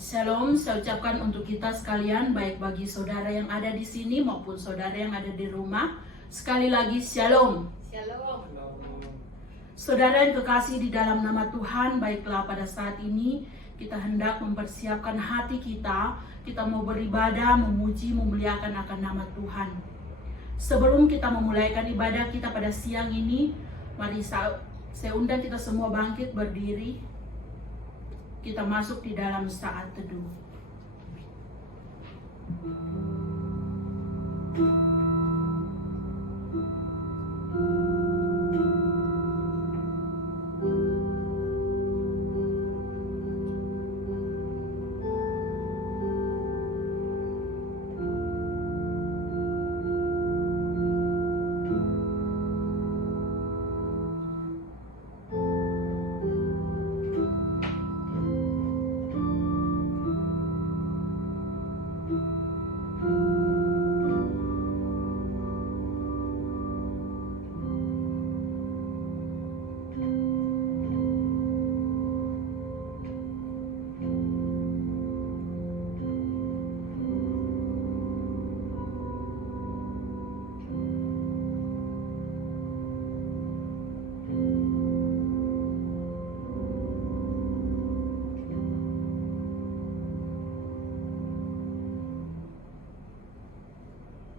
Shalom, saya ucapkan untuk kita sekalian, baik bagi saudara yang ada di sini maupun saudara yang ada di rumah. Sekali lagi, Shalom. Shalom. Saudara yang kekasih di dalam nama Tuhan, baiklah pada saat ini kita hendak mempersiapkan hati kita. Kita mau beribadah, memuji, memuliakan akan nama Tuhan. Sebelum kita memulaikan ibadah kita pada siang ini, mari saya undang kita semua bangkit berdiri. Kita masuk di dalam saat teduh.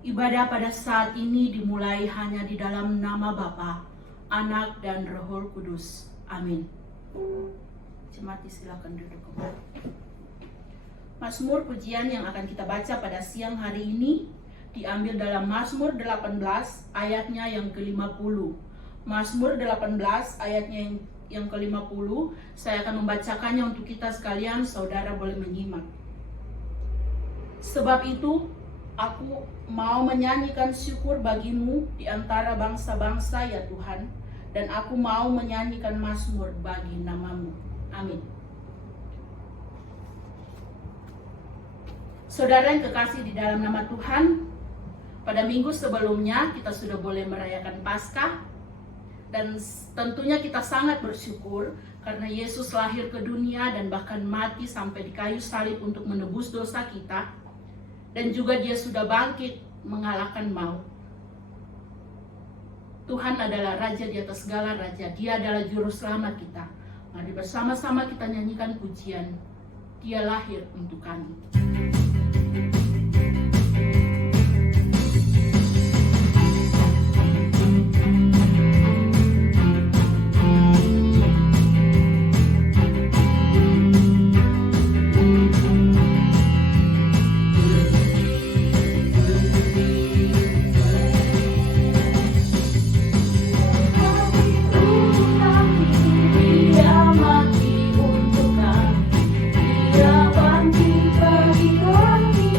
Ibadah pada saat ini dimulai hanya di dalam nama Bapa, Anak, dan Roh Kudus. Amin. Jemaat silakan duduk kembali. Mazmur pujian yang akan kita baca pada siang hari ini diambil dalam Mazmur 18 ayatnya yang ke-50. Mazmur 18 ayatnya yang ke-50, saya akan membacakannya untuk kita sekalian, saudara boleh menyimak. Sebab itu, aku mau menyanyikan syukur bagimu di antara bangsa-bangsa ya Tuhan, dan aku mau menyanyikan mazmur bagi namamu. Amin. Saudara yang kekasih di dalam nama Tuhan, pada minggu sebelumnya kita sudah boleh merayakan Paskah, dan tentunya kita sangat bersyukur karena Yesus lahir ke dunia dan bahkan mati sampai di kayu salib untuk menebus dosa kita. Dan juga dia sudah bangkit mengalahkan maut. Tuhan adalah Raja di atas segala raja. Dia adalah Juru Selamat kita. Mari bersama-sama kita nyanyikan pujian. Dia lahir untuk kami. Dia mati untuk kami, dia bangkit bagi kami.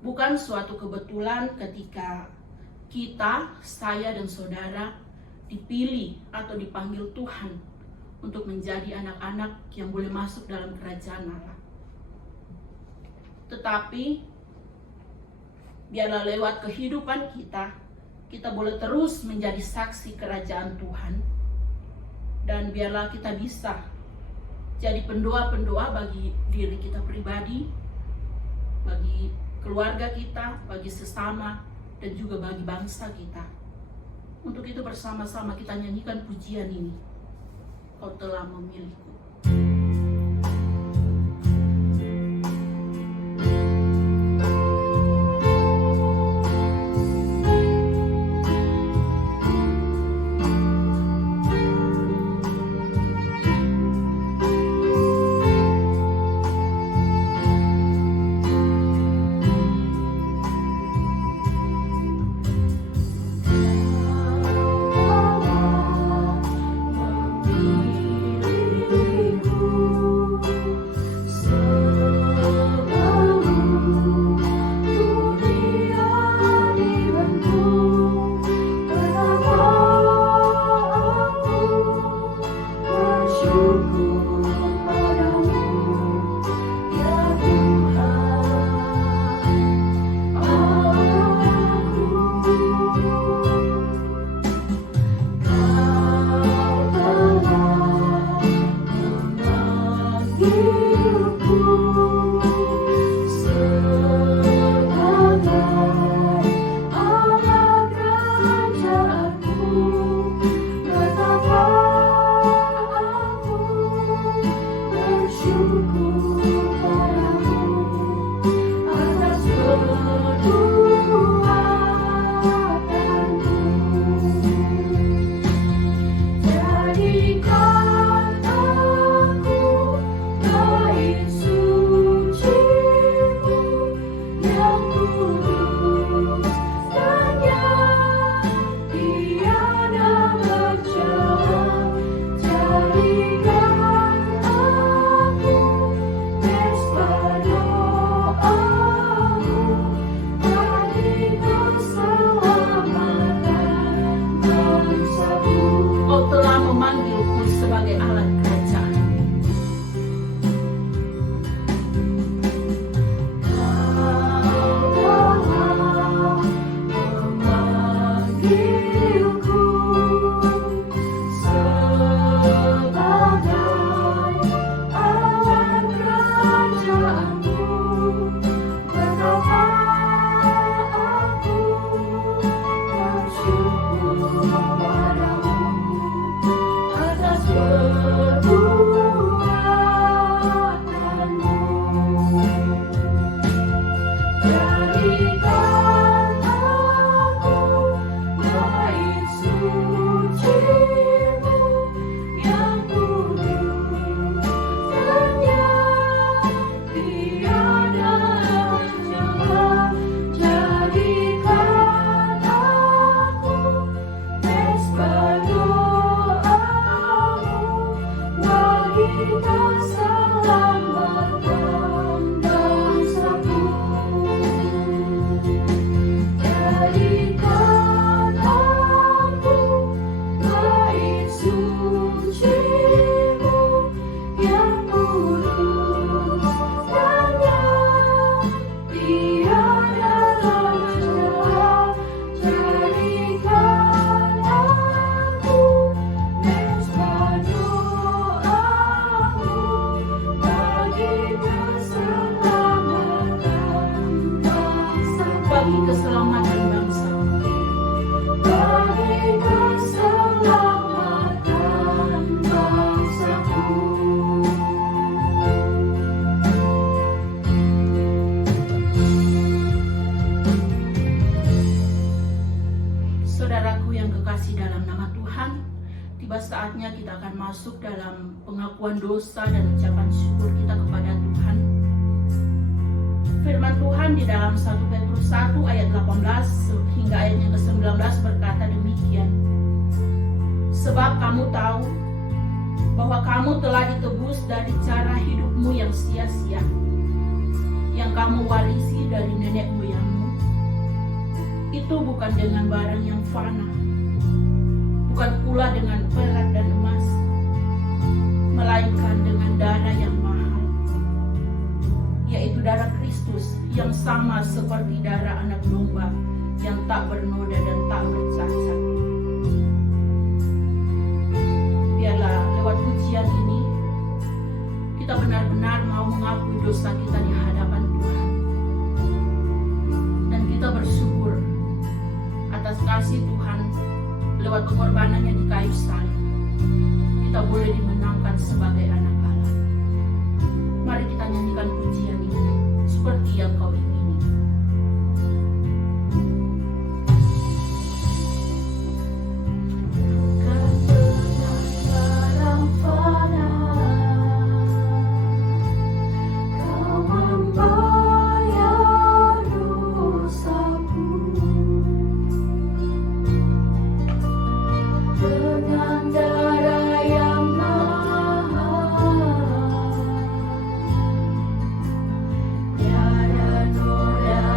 Bukan suatu kebetulan ketika kita, saya dan saudara dipilih atau dipanggil Tuhan untuk menjadi anak-anak yang boleh masuk dalam kerajaan Allah. Tetapi biarlah lewat kehidupan kita boleh terus menjadi saksi kerajaan Tuhan. Dan biarlah kita bisa jadi pendoa-pendoa bagi diri kita pribadi, bagi keluarga kita, bagi sesama, dan juga bagi bangsa kita. Untuk itu bersama-sama kita nyanyikan pujian ini. Kau telah memilihku. Saatnya kita akan masuk dalam pengakuan dosa dan ucapan syukur kita kepada Tuhan. Firman Tuhan di dalam 1 Petrus 1 ayat 18 hingga ayatnya ke-19 berkata demikian. Sebab kamu tahu bahwa kamu telah ditebus dari cara hidupmu yang sia-sia, yang kamu warisi dari nenek moyangmu itu bukan dengan barang yang fana, bukan pula dengan perak dan emas, melainkan dengan darah yang mahal, yaitu darah Kristus yang sama seperti darah anak domba yang tak bernoda dan tak bercacat. Biarlah lewat pujian ini kita benar-benar mau mengakui dosa kita di hadapan Tuhan, dan kita bersyukur atas kasih Tuhan lewat pengorbanannya di kayu salib. Kita boleh dimenangkan sebagai anak Allah. Mari kita nyanyikan pujian ini seperti yang kau ingini. Tiada noda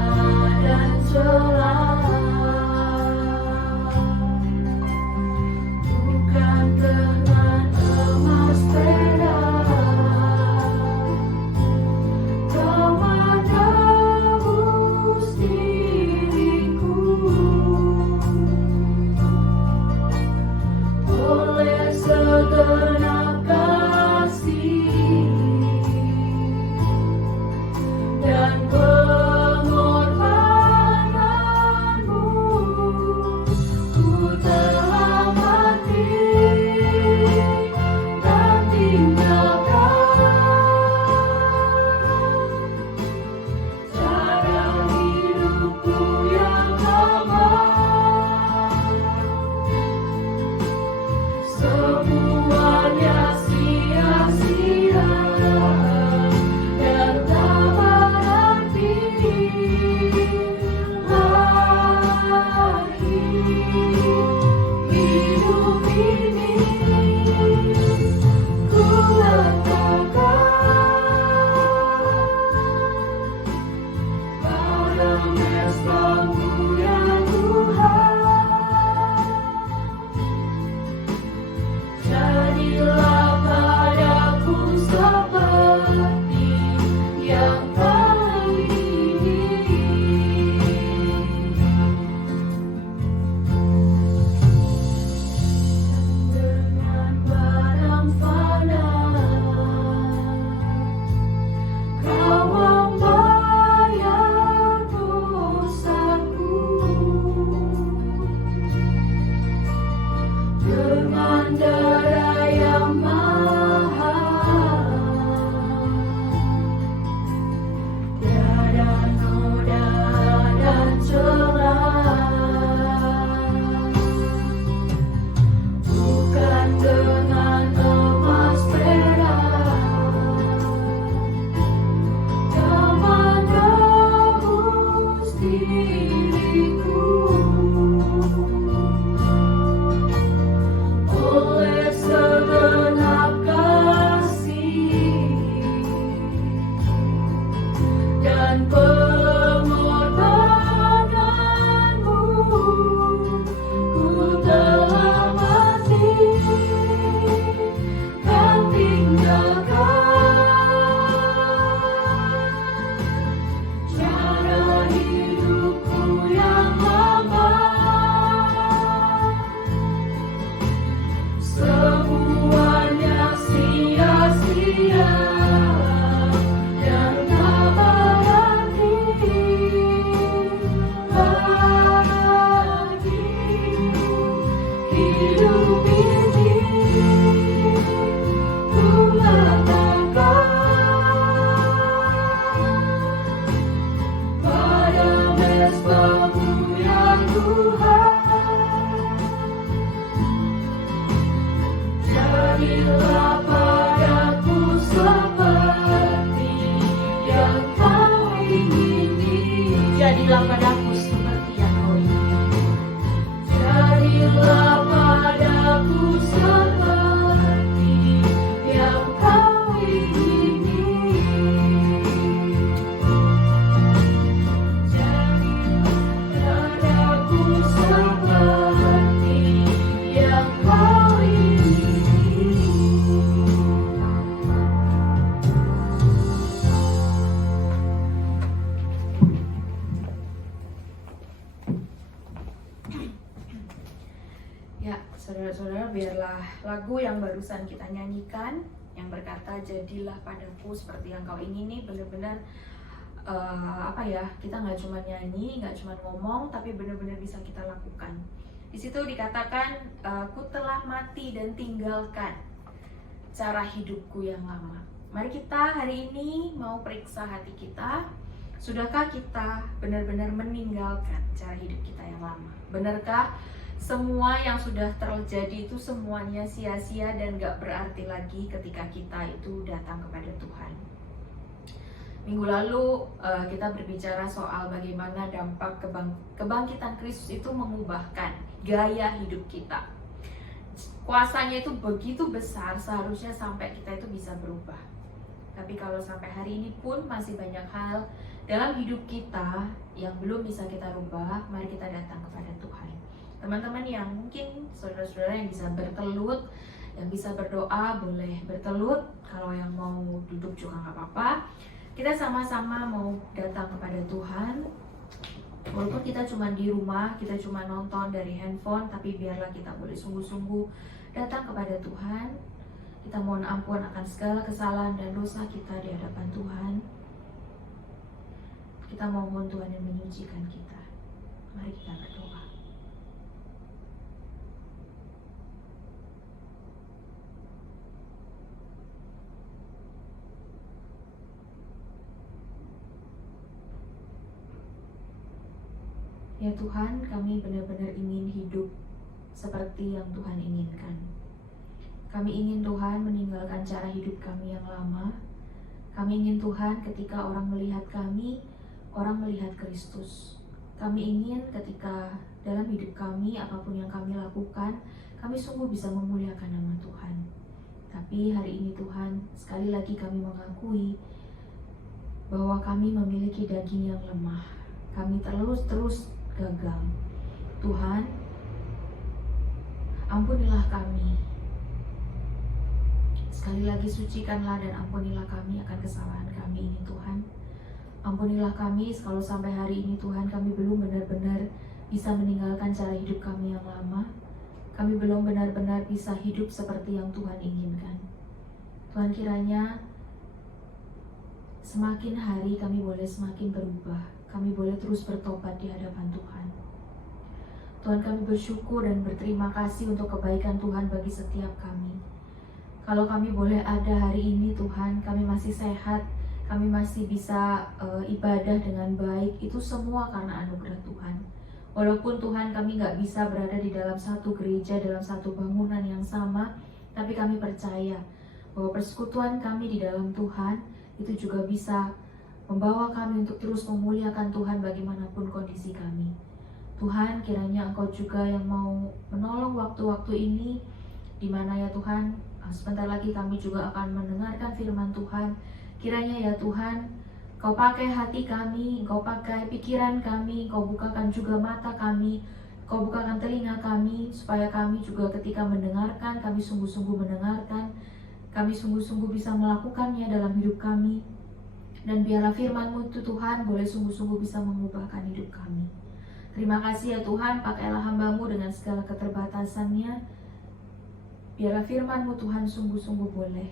Saudara-saudara, biarlah lagu yang barusan kita nyanyikan yang berkata jadilah padaku seperti yang kau ingini benar-benar kita nggak cuma nyanyi, nggak cuma ngomong, tapi benar-benar bisa kita lakukan. Di situ dikatakan, ku telah mati dan tinggalkan cara hidupku yang lama. Mari kita hari ini mau periksa hati kita. Sudahkah kita benar-benar meninggalkan cara hidup kita yang lama? Benarkah semua yang sudah terjadi itu semuanya sia-sia dan gak berarti lagi ketika kita itu datang kepada Tuhan? Minggu lalu kita berbicara soal bagaimana dampak kebangkitan Kristus itu mengubahkan gaya hidup kita. Kuasanya itu begitu besar, seharusnya sampai kita itu bisa berubah. Tapi kalau sampai hari ini pun masih banyak hal dalam hidup kita yang belum bisa kita rubah, mari kita datang kepada Tuhan. Teman-teman yang mungkin saudara-saudara yang bisa bertelut, yang bisa berdoa boleh bertelut. Kalau yang mau duduk juga nggak apa-apa. Kita sama-sama mau datang kepada Tuhan. Walaupun kita cuma di rumah, kita cuma nonton dari handphone, tapi biarlah kita boleh sungguh-sungguh datang kepada Tuhan. Kita mohon ampun akan segala kesalahan dan dosa kita di hadapan Tuhan. Kita mohon Tuhan yang menyucikan kita. Mari kita berdoa. Ya Tuhan, kami benar-benar ingin hidup seperti yang Tuhan inginkan. Kami ingin Tuhan meninggalkan cara hidup kami yang lama. Kami ingin Tuhan ketika orang melihat kami, orang melihat Kristus. Kami ingin ketika dalam hidup kami, apapun yang kami lakukan, kami sungguh bisa memuliakan nama Tuhan. Tapi hari ini Tuhan, sekali lagi kami mengakui bahwa kami memiliki daging yang lemah. Kami terus gagal. Tuhan, ampunilah kami. Sekali lagi sucikanlah dan ampunilah kami akan kesalahan kami ini Tuhan. Ampunilah kami kalau sampai hari ini Tuhan kami belum benar-benar bisa meninggalkan cara hidup kami yang lama. Kami belum benar-benar bisa hidup seperti yang Tuhan inginkan. Tuhan, kiranya semakin hari kami boleh semakin berubah. Kami boleh terus bertobat di hadapan Tuhan. Tuhan, kami bersyukur dan berterima kasih untuk kebaikan Tuhan bagi setiap kami. Kalau kami boleh ada hari ini Tuhan, kami masih sehat, kami masih bisa ibadah dengan baik, itu semua karena anugerah Tuhan. Walaupun Tuhan kami gak bisa berada di dalam satu gereja, dalam satu bangunan yang sama, tapi kami percaya bahwa persekutuan kami di dalam Tuhan itu juga bisa membawa kami untuk terus memuliakan Tuhan bagaimanapun kondisi kami. Tuhan, kiranya Engkau juga yang mau menolong waktu-waktu ini, di mana ya Tuhan, sebentar lagi kami juga akan mendengarkan firman Tuhan. Kiranya ya Tuhan, Kau pakai hati kami, Kau pakai pikiran kami, Kau bukakan juga mata kami, Kau bukakan telinga kami, supaya kami juga ketika mendengarkan, kami sungguh-sungguh mendengarkan, kami sungguh-sungguh bisa melakukannya dalam hidup kami. Dan biarlah firman-Mu itu Tuhan boleh sungguh-sungguh bisa mengubahkan hidup kami. Terima kasih ya Tuhan, pakailah hamba-Mu dengan segala keterbatasannya. Biarlah firman-Mu Tuhan sungguh-sungguh boleh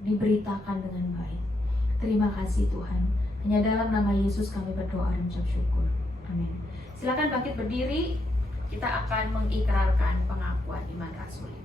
diberitakan dengan baik. Terima kasih Tuhan. Hanya dalam nama Yesus kami berdoa dan ucap syukur. Amin. Silakan bangkit berdiri. Kita akan mengikrarkan pengakuan iman rasuli.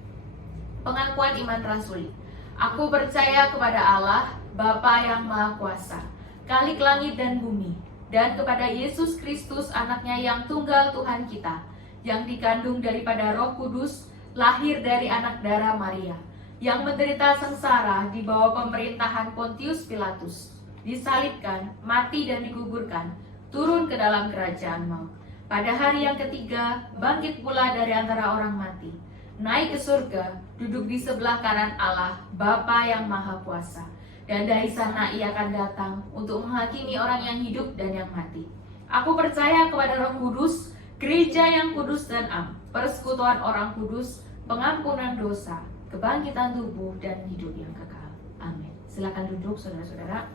Pengakuan iman rasuli. Aku percaya kepada Allah, Bapa yang Maha Kuasa, Khalik langit dan bumi, dan kepada Yesus Kristus anaknya yang tunggal Tuhan kita, yang dikandung daripada Roh Kudus, lahir dari anak darah Maria, yang menderita sengsara di bawah pemerintahan Pontius Pilatus, disalibkan, mati dan dikuburkan, turun ke dalam kerajaan maut. Pada hari yang ketiga, bangkit pula dari antara orang mati, naik ke surga, duduk di sebelah kanan Allah, Bapa yang Maha Kuasa. Dan dari sana ia akan datang untuk menghakimi orang yang hidup dan yang mati. Aku percaya kepada Roh Kudus, gereja yang kudus dan am, persekutuan orang kudus, pengampunan dosa, kebangkitan tubuh, dan hidup yang kekal. Amin. Silakan duduk saudara-saudara.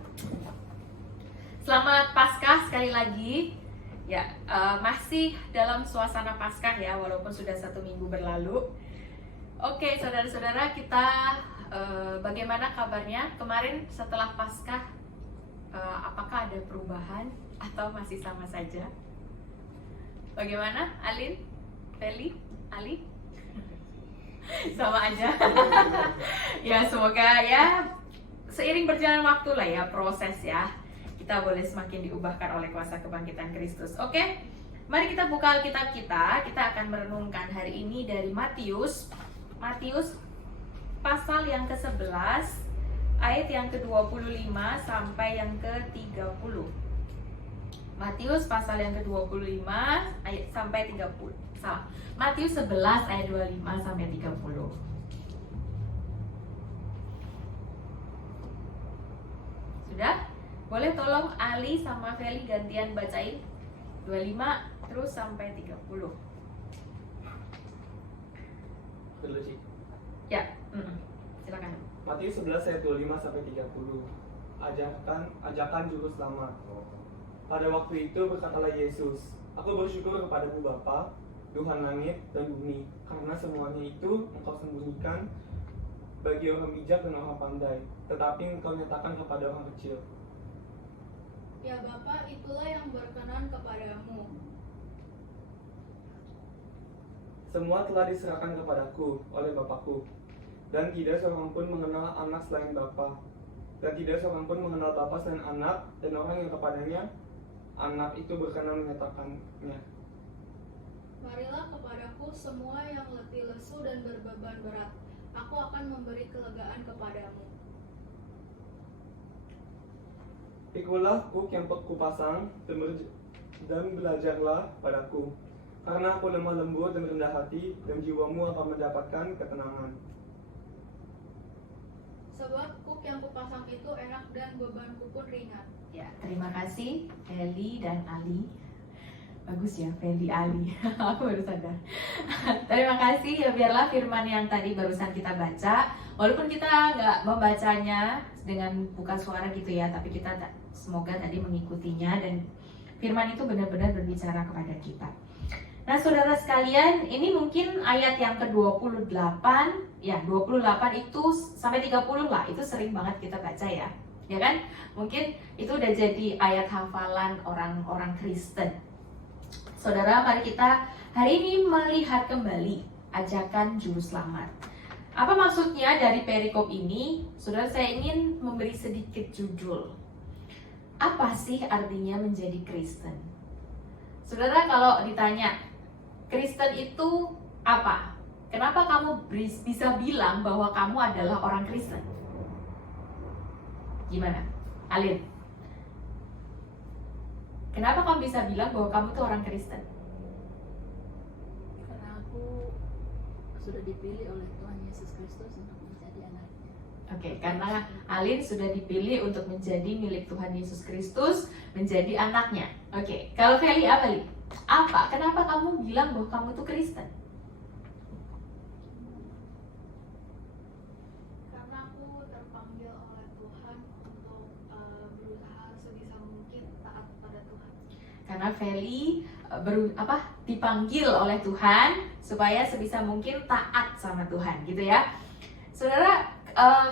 Selamat Paskah sekali lagi. Ya, masih dalam suasana Paskah ya, walaupun sudah 1 minggu berlalu. Oke, saudara-saudara, kita bagaimana kabarnya kemarin setelah Paskah? Apakah ada perubahan atau masih sama saja? Bagaimana, Alin, Feli, Ali? Sama aja. Ya, semoga ya seiring berjalan waktu lah ya, proses ya, kita boleh semakin diubahkan oleh kuasa kebangkitan Kristus. Oke, mari kita buka Alkitab kita. Kita akan merenungkan hari ini dari Matius pasal yang ke-11 ayat yang ke-25 sampai yang ke-30. Matius pasal yang ke-25 ayat sampai 30. Salah. Matius 11 ayat 25 sampai 30. Sudah? Boleh tolong Ali sama Feli gantian bacain 25 terus sampai 30. Dulu Ci. Ya, silakan. Matius 11 ayat 25 sampai 30. Ajakan juru selamat. Pada waktu itu berkatalah Yesus, "Aku bersyukur kepadamu Bapa, Tuhan langit dan bumi, karena semuanya itu Engkau sembunyikan bagi orang bijak dan orang pandai, tetapi Engkau nyatakan kepada orang kecil. Ya Bapa, itulah yang berkenan kepadamu. Semua telah diserahkan kepadaku oleh Bapakku, dan tidak seorang pun mengenal anak selain Bapa, dan tidak seorang pun mengenal Bapa selain anak, dan orang yang kepadanya anak itu berkenan menyatakannya. Marilah kepadaku semua yang letih lesu dan berbeban berat, aku akan memberi kelegaan kepadamu. Pikulah kuk yang kupasang dan belajarlah padaku, karena aku lemah lembut dan rendah hati, dan jiwamu akan mendapatkan ketenangan. Sebab kuk yang kupasang itu enak dan bebanku pun ringan." Ya, terima kasih Feli dan Ali. Bagus ya, Feli Ali. Aku baru sadar. Terima kasih ya, biarlah firman yang tadi barusan kita baca, walaupun kita nggak membacanya dengan buka suara gitu ya, tapi kita semoga tadi mengikutinya dan firman itu benar-benar berbicara kepada kita. Nah, saudara sekalian, ini mungkin ayat yang ke-28, ya 28 itu sampai 30 lah, itu sering banget kita baca ya. Ya kan? Mungkin itu udah jadi ayat hafalan orang-orang Kristen. Saudara, mari kita hari ini melihat kembali ajakan juru selamat. Apa maksudnya dari perikop ini? Saudara, saya ingin memberi sedikit judul. Apa sih artinya menjadi Kristen? Saudara, kalau ditanya, Kristen itu apa? Kenapa kamu bisa bilang bahwa kamu adalah orang Kristen? Gimana? Alin? Kenapa kamu bisa bilang bahwa kamu tuh orang Kristen? Karena aku sudah dipilih oleh Tuhan Yesus Kristus untuk menjadi anaknya. Oke, karena Alin sudah dipilih untuk menjadi milik Tuhan Yesus Kristus, menjadi anaknya. Oke, kalau Feli apa, Li? Apa? Kenapa kamu bilang bahwa kamu tuh Kristen? Karena aku terpanggil oleh Tuhan untuk berusaha sebisa mungkin taat pada Tuhan. Karena Feli dipanggil oleh Tuhan supaya sebisa mungkin taat sama Tuhan, gitu ya. Saudara,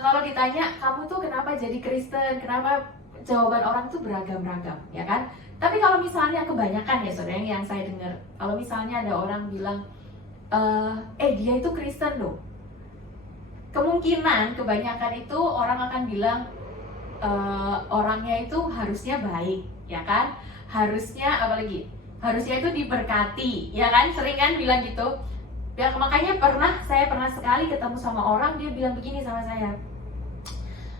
kalau ditanya kamu tuh kenapa jadi Kristen, kenapa, jawaban orang tuh beragam-ragam, ya kan? Tapi kalau misalnya kebanyakan ya saudara yang saya dengar, kalau misalnya ada orang bilang, dia itu Kristen loh, kemungkinan kebanyakan itu orang akan bilang orangnya itu harusnya baik, ya kan? Harusnya harusnya itu diberkati, ya kan? Sering kan bilang gitu. Ya, makanya saya pernah sekali ketemu sama orang, dia bilang begini sama saya,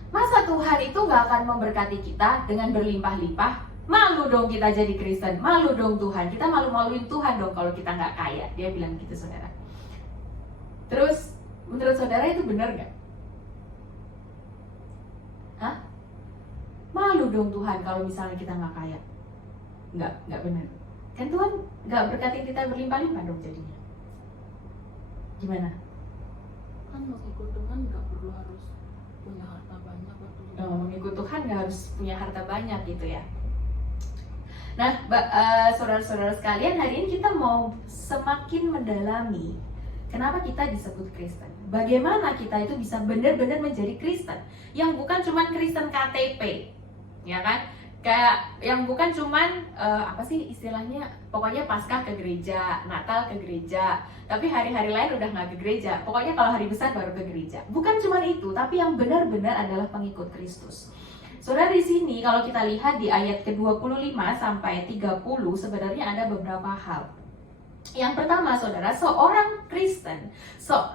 masa Tuhan itu gak akan memberkati kita dengan berlimpah-limpah? Malu dong kita jadi Kristen, malu dong Tuhan, kita malu-maluin Tuhan dong kalau kita gak kaya. Dia bilang gitu, saudara. Terus menurut saudara itu benar gak? Hah? Malu dong Tuhan kalau misalnya kita gak kaya? Nggak benar. Kan Tuhan nggak berkatin kita berlimpah-limpah dong jadinya. Gimana? Kan mengikut Tuhan nggak perlu harus punya harta banyak waktu. Mengikut Tuhan nggak harus punya harta banyak gitu ya. Nah, saudara-saudara sekalian, hari ini kita mau semakin mendalami kenapa kita disebut Kristen. Bagaimana kita itu bisa benar-benar menjadi Kristen yang bukan cuman Kristen KTP, ya kan? Kayak yang bukan cuman apa sih istilahnya, pokoknya Paskah ke gereja, Natal ke gereja, tapi hari-hari lain udah nggak ke gereja. Pokoknya kalau hari besar baru ke gereja. Bukan cuman itu, tapi yang benar-benar adalah pengikut Kristus. Saudara, di sini kalau kita lihat di ayat ke-25 sampai 30 sebenarnya ada beberapa hal. Yang pertama, saudara, seorang Kristen.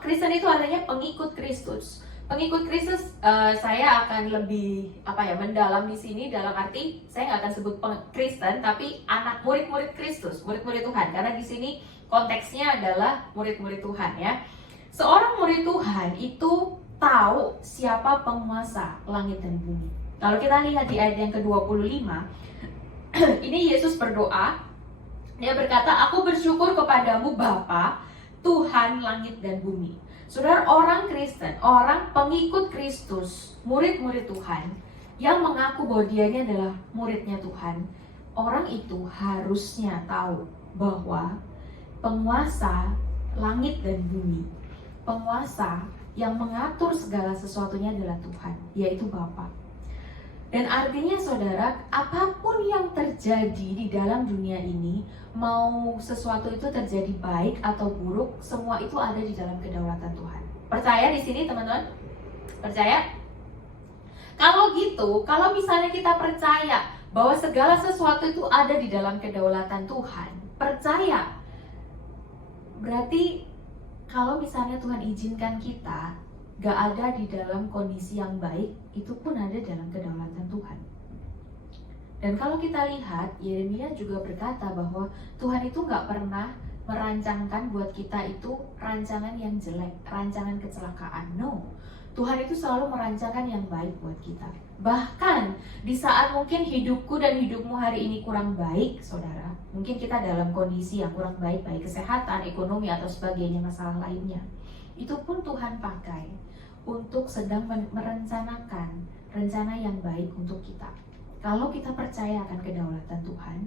Kristen itu artinya pengikut Kristus. Pengikut Kristus, saya akan lebih mendalam di sini, dalam arti saya nggak akan sebut Kristen, tapi anak murid-murid Kristus, murid-murid Tuhan, karena di sini konteksnya adalah murid-murid Tuhan, ya. Seorang murid Tuhan itu tahu siapa penguasa langit dan bumi. Kalau kita lihat di ayat yang ke-25, ini Yesus berdoa. Dia berkata, "Aku bersyukur kepadamu Bapa, Tuhan langit dan bumi." Saudara, orang Kristen, orang pengikut Kristus, murid-murid Tuhan yang mengaku bahwa dia ini adalah muridnya Tuhan, orang itu harusnya tahu bahwa penguasa langit dan bumi, penguasa yang mengatur segala sesuatunya adalah Tuhan, yaitu Bapa. Dan artinya, saudara, apapun yang terjadi di dalam dunia ini, mau sesuatu itu terjadi baik atau buruk, semua itu ada di dalam kedaulatan Tuhan. Percaya di sini, teman-teman? Percaya? Kalau gitu, kalau misalnya kita percaya bahwa segala sesuatu itu ada di dalam kedaulatan Tuhan, percaya, berarti kalau misalnya Tuhan izinkan kita gak ada di dalam kondisi yang baik, itu pun ada dalam kedaulatan Tuhan. Dan kalau kita lihat, Yeremia juga berkata bahwa Tuhan itu gak pernah merancangkan buat kita itu rancangan yang jelek, rancangan kecelakaan. No, Tuhan itu selalu merancangkan yang baik buat kita. Bahkan di saat mungkin hidupku dan hidupmu hari ini kurang baik, saudara, mungkin kita dalam kondisi yang kurang baik, baik kesehatan, ekonomi, atau sebagainya, masalah lainnya, itu pun Tuhan pakai untuk sedang merencanakan rencana yang baik untuk kita. Kalau kita percaya akan kedaulatan Tuhan,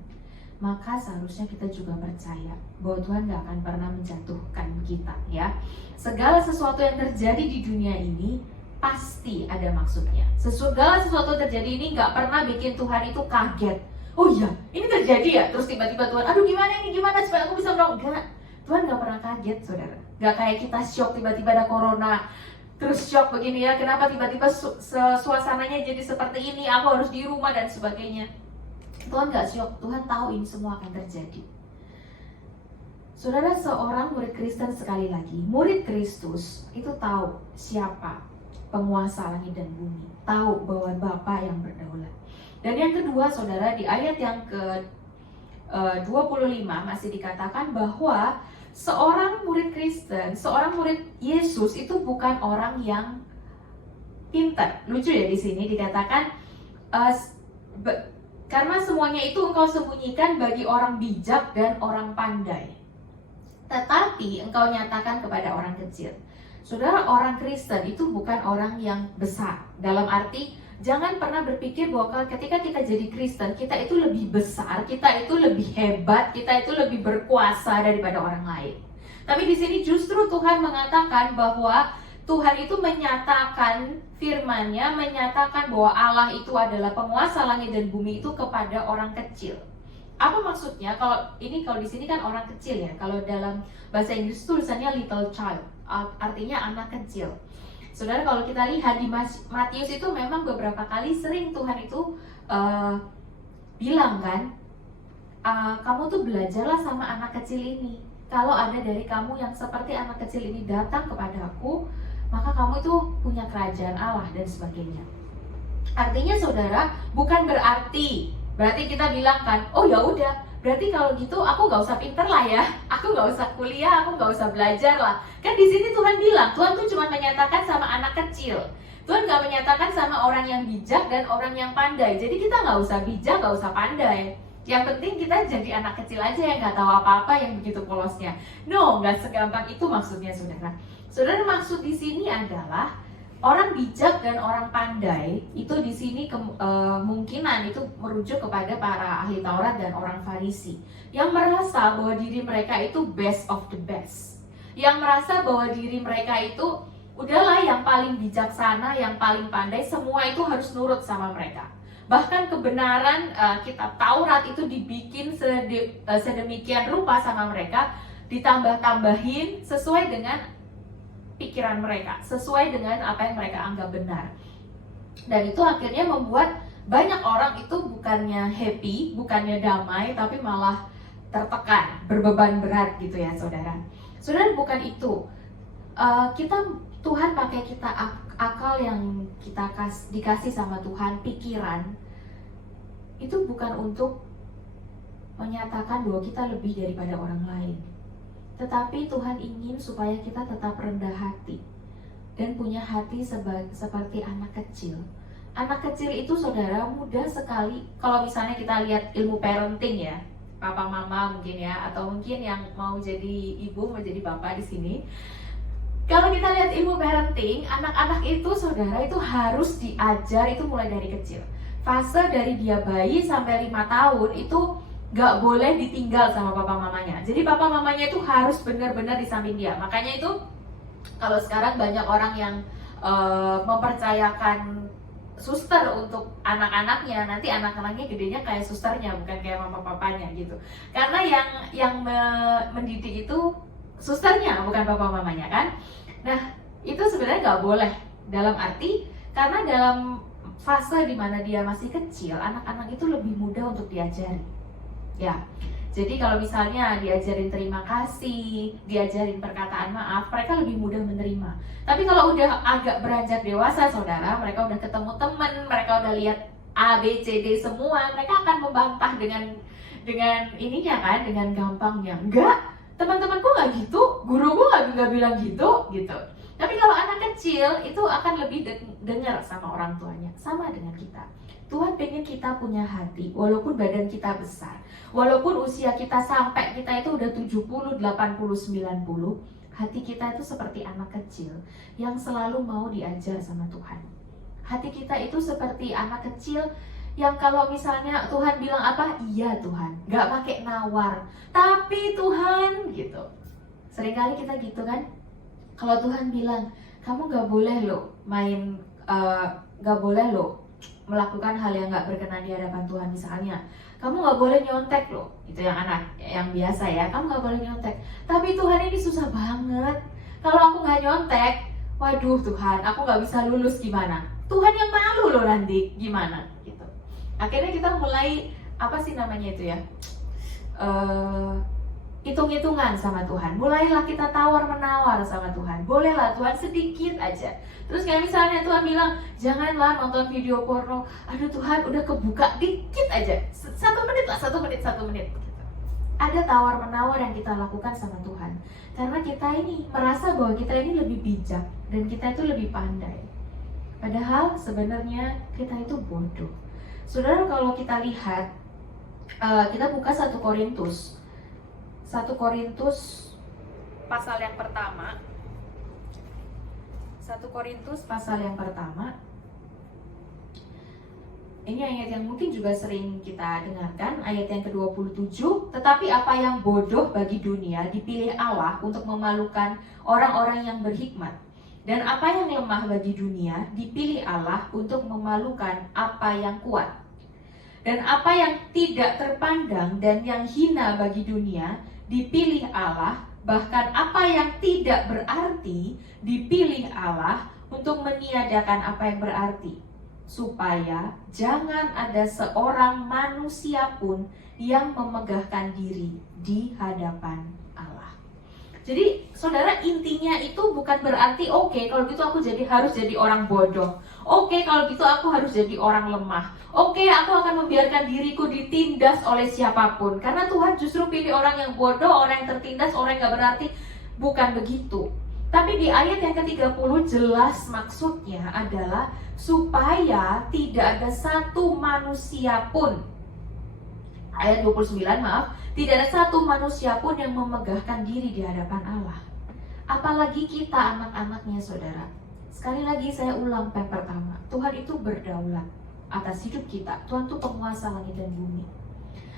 maka seharusnya kita juga percaya bahwa Tuhan gak akan pernah menjatuhkan kita, ya. Segala sesuatu yang terjadi di dunia ini pasti ada maksudnya. Segala sesuatu terjadi ini gak pernah bikin Tuhan itu kaget. Oh iya, ini terjadi ya? Terus tiba-tiba Tuhan, aduh gimana ini, gimana supaya aku bisa menolong? Enggak, Tuhan gak pernah kaget, saudara. Gak kayak kita shock tiba-tiba ada corona, terus shock begini ya, kenapa tiba-tiba suasananya jadi seperti ini, aku harus di rumah dan sebagainya. Tuhan gak shock, Tuhan tahu ini semua akan terjadi. Saudara, seorang murid Kristen, sekali lagi, murid Kristus itu tahu siapa penguasa langit dan bumi, tahu bahwa Bapa yang berdaulat. Dan yang kedua, saudara, di ayat yang ke-25 masih dikatakan bahwa seorang murid Kristen, seorang murid Yesus itu bukan orang yang pintar. Lucu ya, di sini dikatakan karena semuanya itu engkau sembunyikan bagi orang bijak dan orang pandai, tetapi engkau nyatakan kepada orang kecil. Saudara, orang Kristen itu bukan orang yang besar. Dalam arti, jangan pernah berpikir bahwa ketika kita jadi Kristen, kita itu lebih besar, kita itu lebih hebat, kita itu lebih berkuasa daripada orang lain. Tapi di sini justru Tuhan mengatakan bahwa Tuhan itu menyatakan firman-Nya, menyatakan bahwa Allah itu adalah penguasa langit dan bumi itu kepada orang kecil. Apa maksudnya? Kalau di sini kan orang kecil ya. Kalau dalam bahasa Inggris tulisannya little child, artinya anak kecil. Saudara, kalau kita lihat di Matius itu memang beberapa kali sering Tuhan itu bilang kan, kamu tuh belajarlah sama anak kecil ini. Kalau ada dari kamu yang seperti anak kecil ini datang kepada aku, maka kamu itu punya kerajaan Allah dan sebagainya. Artinya, saudara, bukan berarti kita bilang kan, oh ya udah, berarti kalau gitu aku gak usah pinter lah ya, aku gak usah kuliah, aku gak usah belajar lah. Kan di sini Tuhan bilang, Tuhan tuh cuma menyatakan sama anak kecil. Tuhan gak menyatakan sama orang yang bijak dan orang yang pandai. Jadi kita gak usah bijak, gak usah pandai. Yang penting kita jadi anak kecil aja yang gak tahu apa-apa, yang begitu polosnya. No, gak segampang itu maksudnya, saudara. Saudara, maksud di sini adalah Orang bijak dan orang pandai itu di sini kemungkinan itu merujuk kepada para ahli Taurat dan orang Farisi yang merasa bahwa diri mereka itu best of the best, yang merasa bahwa diri mereka itu udahlah yang paling bijaksana, yang paling pandai, semua itu harus nurut sama mereka. Bahkan kebenaran kitab Taurat itu dibikin sedemikian rupa sama mereka, ditambah-tambahin sesuai dengan pikiran mereka, sesuai dengan apa yang mereka anggap benar. Dan itu akhirnya membuat banyak orang itu bukannya happy, bukannya damai, tapi malah tertekan, berbeban berat gitu ya saudara. Saudara, bukan itu. Tuhan pakai kita akal yang kita dikasih sama Tuhan, pikiran, itu bukan untuk menyatakan bahwa kita lebih daripada orang lain. Tetapi Tuhan ingin supaya kita tetap rendah hati dan punya hati seperti anak kecil. Anak kecil itu saudara mudah sekali. Kalau misalnya kita lihat ilmu parenting ya, papa mama mungkin ya, atau mungkin yang mau jadi ibu, mau jadi bapak di sini. Kalau kita lihat ilmu parenting, anak-anak itu saudara itu harus diajar itu mulai dari kecil. Fase dari dia bayi sampai 5 tahun itu gak boleh ditinggal sama papa mamanya. Jadi papa mamanya itu harus benar-benar di samping dia. Makanya itu kalau sekarang banyak orang yang mempercayakan suster untuk anak-anaknya, nanti anak-anaknya gedenya kayak susternya, bukan kayak mama papanya gitu. Karena yang mendidik itu susternya, bukan papa mamanya kan. Nah itu sebenarnya gak boleh, dalam arti karena dalam fase dimana dia masih kecil, anak-anak itu lebih mudah untuk diajari. Ya, jadi kalau misalnya diajarin terima kasih, diajarin perkataan maaf, mereka lebih mudah menerima. Tapi kalau udah agak beranjak dewasa, saudara, mereka udah ketemu teman, mereka udah lihat A, B, C, D semua, mereka akan membantah dengan ininya kan, dengan gampangnya. Enggak, teman-temanku nggak gitu, guruku nggak bilang gitu. Tapi kalau anak kecil itu akan lebih dengar sama orang tuanya, sama dengan kita. Tuhan pengen kita punya hati, walaupun badan kita besar, walaupun usia kita sampai kita itu udah 70, 80, 90, hati kita itu seperti anak kecil yang selalu mau diajar sama Tuhan. Hati kita itu seperti anak kecil yang kalau misalnya Tuhan bilang apa, iya Tuhan, gak pakai nawar, tapi Tuhan gitu. Seringkali kita gitu kan, kalau Tuhan bilang, kamu gak boleh loh gak boleh loh melakukan hal yang gak berkenan di hadapan Tuhan, misalnya kamu gak boleh nyontek loh, itu yang anak yang biasa ya, kamu gak boleh nyontek. Tapi Tuhan ini susah banget, kalau aku gak nyontek, waduh Tuhan, aku gak bisa lulus gimana? Tuhan yang malu loh nanti, gimana? Gitu. Akhirnya kita mulai apa sih namanya itu ya, hitung-hitungan sama Tuhan. Mulailah kita tawar-menawar sama Tuhan. Bolehlah Tuhan sedikit aja. Terus kayak misalnya Tuhan bilang, janganlah nonton video porno. Aduh Tuhan, udah kebuka dikit aja. 1 menit lah, 1 menit. Gitu. Ada tawar-menawar yang kita lakukan sama Tuhan. Karena kita ini merasa bahwa kita ini lebih bijak dan kita itu lebih pandai. Padahal sebenarnya kita itu bodoh. Saudara, kalau kita lihat, kita buka 1 Korintus pasal yang pertama. 1 Korintus pasal yang pertama. Ini ayat yang mungkin juga sering kita dengarkan, ayat yang ke-27. Tetapi apa yang bodoh bagi dunia dipilih Allah untuk memalukan orang-orang yang berhikmat. Dan apa yang lemah bagi dunia dipilih Allah untuk memalukan apa yang kuat. Dan apa yang tidak terpandang dan yang hina bagi dunia dipilih Allah, bahkan apa yang tidak berarti dipilih Allah untuk meniadakan apa yang berarti, supaya jangan ada seorang manusia pun yang memegahkan diri di hadapan Allah. Jadi saudara, intinya itu bukan berarti oke, kalau gitu aku harus jadi orang bodoh. Oke, kalau gitu aku harus jadi orang lemah. Oke, aku akan membiarkan diriku ditindas oleh siapapun. Karena Tuhan justru pilih orang yang bodoh, orang yang tertindas, orang yang gak berarti. Bukan begitu. Tapi di ayat yang ke-30 jelas maksudnya adalah supaya tidak ada satu manusia pun. Ayat 29 maaf, tidak ada satu manusia pun yang memegahkan diri di hadapan Allah. Apalagi kita anak-anaknya saudara. Sekali lagi saya ulang yang pertama, Tuhan itu berdaulat atas hidup kita. Tuhan itu penguasa langit dan bumi.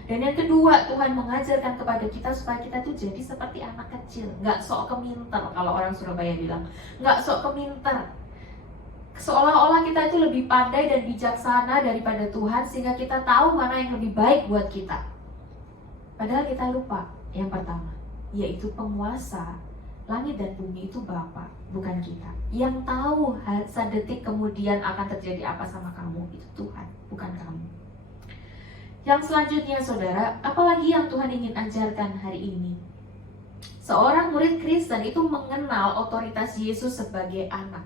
Dan yang kedua, Tuhan mengajarkan kepada kita supaya kita tuh jadi seperti anak kecil, nggak sok keminter, kalau orang Surabaya bilang, nggak sok keminter. Seolah-olah kita itu lebih pandai dan bijaksana daripada Tuhan, sehingga kita tahu mana yang lebih baik buat kita. Padahal kita lupa yang pertama, yaitu penguasa langit dan bumi itu Bapa, bukan kita. Yang tahu sedetik kemudian akan terjadi apa sama kamu itu Tuhan, bukan kamu. Yang selanjutnya saudara, apalagi yang Tuhan ingin ajarkan hari ini? Seorang murid Kristen itu mengenal otoritas Yesus sebagai anak.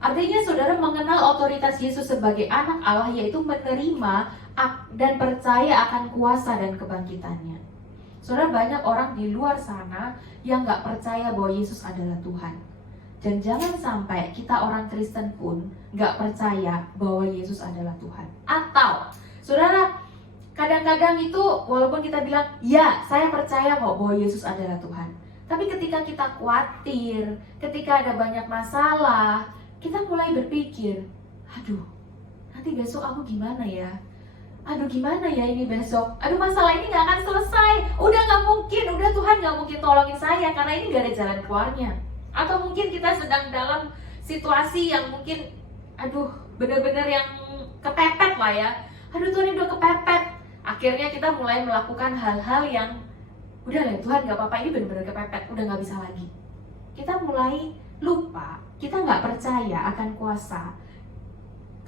Artinya saudara mengenal otoritas Yesus sebagai anak Allah, yaitu menerima dan percaya akan kuasa dan kebangkitannya. Saudara, banyak orang di luar sana yang gak percaya bahwa Yesus adalah Tuhan. Dan jangan sampai kita orang Kristen pun gak percaya bahwa Yesus adalah Tuhan. Atau saudara, kadang-kadang itu walaupun kita bilang, ya saya percaya kok bahwa Yesus adalah Tuhan, tapi ketika kita khawatir, ketika ada banyak masalah, kita mulai berpikir, aduh nanti besok aku gimana ya? Aduh gimana ya ini besok? Aduh masalah ini gak akan selesai. Udah gak mungkin, udah Tuhan gak mungkin tolongin saya karena ini gak ada jalan keluarnya. Atau mungkin kita sedang dalam situasi yang mungkin, aduh bener-bener yang kepepet lah ya. Aduh Tuhan ini udah kepepet. Akhirnya kita mulai melakukan hal-hal yang udah lah Tuhan gak apa-apa, ini bener-bener kepepet, udah gak bisa lagi. Kita mulai lupa, kita gak percaya akan kuasa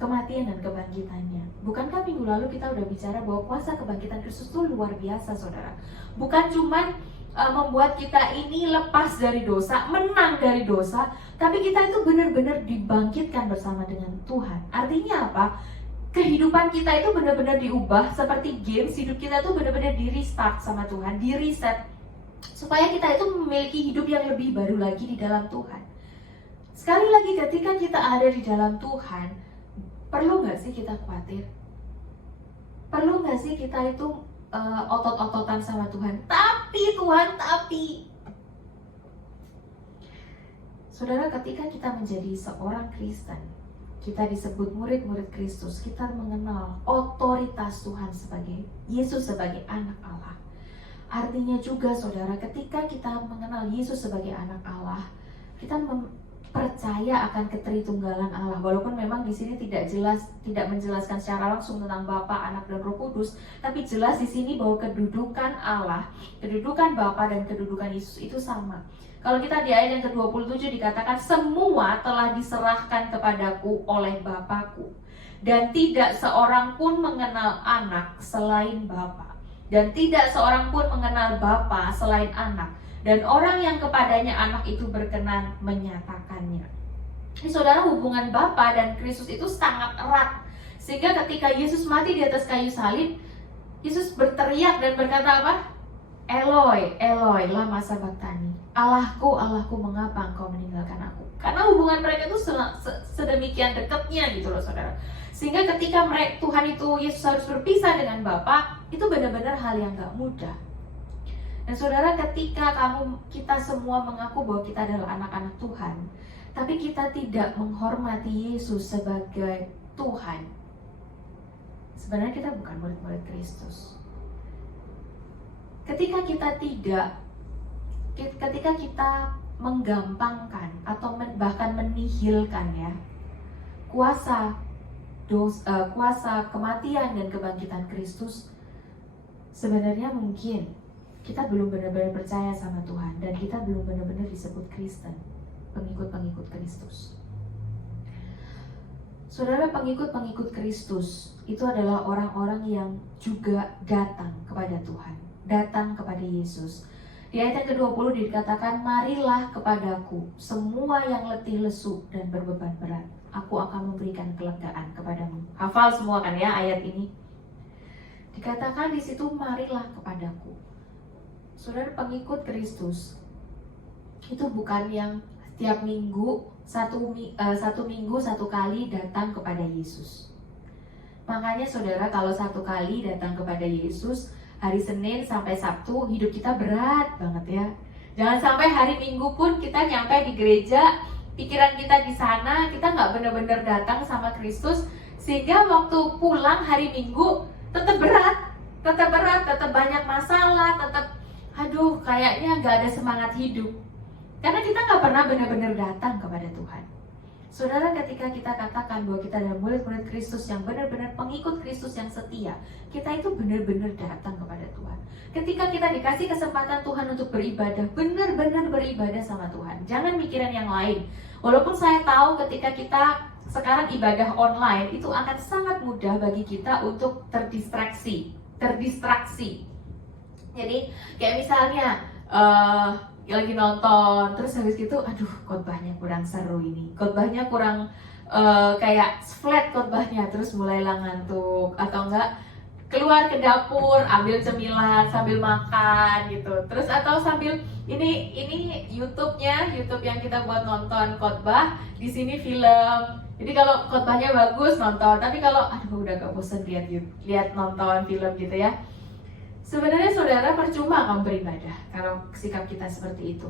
kematian dan kebangkitannya. Bukankah minggu lalu kita udah bicara bahwa kuasa kebangkitan Kristus itu luar biasa saudara. Bukan cuman membuat kita ini lepas dari dosa, menang dari dosa, tapi kita itu benar-benar dibangkitkan bersama dengan Tuhan. Artinya apa? Kehidupan kita itu benar-benar diubah seperti games. Hidup kita itu benar-benar di restart sama Tuhan, di reset, supaya kita itu memiliki hidup yang lebih baru lagi di dalam Tuhan. Sekali lagi, ketika kita ada di dalam Tuhan, perlu nggak sih kita khawatir? Perlu nggak sih kita itu otot-ototan sama Tuhan? Tapi Tuhan, saudara, ketika kita menjadi seorang Kristen, kita disebut murid-murid Kristus, kita mengenal otoritas Tuhan sebagai Yesus sebagai anak Allah. Artinya juga saudara, ketika kita mengenal Yesus sebagai anak Allah, kita percaya akan ketritunggalan Allah. Walaupun memang di sini tidak menjelaskan secara langsung tentang Bapa, Anak dan Roh Kudus, tapi jelas di sini bahwa kedudukan Allah, kedudukan Bapa dan kedudukan Yesus itu sama. Kalau kita di ayat yang ke-27 dikatakan, semua telah diserahkan kepadaku oleh Bapakku, dan tidak seorang pun mengenal anak selain Bapa, dan tidak seorang pun mengenal Bapa selain anak, dan orang yang kepadanya anak itu berkenan menyatakannya. Ini saudara, hubungan Bapa dan Kristus itu sangat erat, sehingga ketika Yesus mati di atas kayu salib, Yesus berteriak dan berkata apa? Eloi, Eloi, lama sabachthani. Allahku, Allahku, mengapa engkau meninggalkan aku? Karena hubungan mereka itu sedemikian dekatnya gitu loh saudara. Sehingga ketika Tuhan itu, Yesus harus berpisah dengan Bapa, itu benar-benar hal yang gak mudah. Dan saudara, ketika kita semua mengaku bahwa kita adalah anak-anak Tuhan, tapi kita tidak menghormati Yesus sebagai Tuhan, sebenarnya kita bukan murid-murid Kristus. Ketika kita menggampangkan atau bahkan menihilkan ya kuasa kematian dan kebangkitan Kristus, sebenarnya mungkin kita belum benar-benar percaya sama Tuhan dan kita belum benar-benar disebut Kristen, pengikut-pengikut Kristus. Saudara, pengikut-pengikut Kristus itu adalah orang-orang yang juga datang kepada Tuhan, datang kepada Yesus. Di ayat yang ke-20 dikatakan, marilah kepadaku semua yang letih lesu dan berbeban berat, aku akan memberikan kelegaan kepadamu. Hafal semua kan ya ayat ini? Dikatakan di situ, marilah kepadaku. Saudara, pengikut Kristus itu bukan yang setiap minggu satu minggu satu kali datang kepada Yesus. Makanya saudara, kalau satu kali datang kepada Yesus hari Senin sampai Sabtu, hidup kita berat banget ya. Jangan sampai hari Minggu pun kita nyampe di gereja pikiran kita di sana, kita nggak benar-benar datang sama Kristus, sehingga waktu pulang hari Minggu tetap berat, tetap banyak masalah, tetap aduh kayaknya nggak ada semangat hidup. Karena kita nggak pernah benar-benar datang kepada Tuhan. Saudara, ketika kita katakan bahwa kita adalah murid-murid Kristus yang benar-benar pengikut Kristus yang setia, kita itu benar-benar datang kepada Tuhan. Ketika kita dikasih kesempatan Tuhan untuk beribadah, benar-benar beribadah sama Tuhan. Jangan mikirin yang lain. Walaupun saya tahu ketika kita sekarang ibadah online, itu akan sangat mudah bagi kita untuk terdistraksi. Jadi kayak misalnya lagi nonton, terus habis gitu, aduh khotbahnya kurang seru ini, khotbahnya kurang kayak flat khotbahnya, terus mulailah ngantuk, atau enggak keluar ke dapur ambil cemilan sambil makan gitu, terus atau sambil ini YouTube yang kita buat nonton khotbah, di sini film. Jadi kalau khotbahnya bagus nonton, tapi kalau aduh udah gak bosan lihat nonton film gitu ya. Sebenarnya saudara, percuma kamu beribadah kalau sikap kita seperti itu.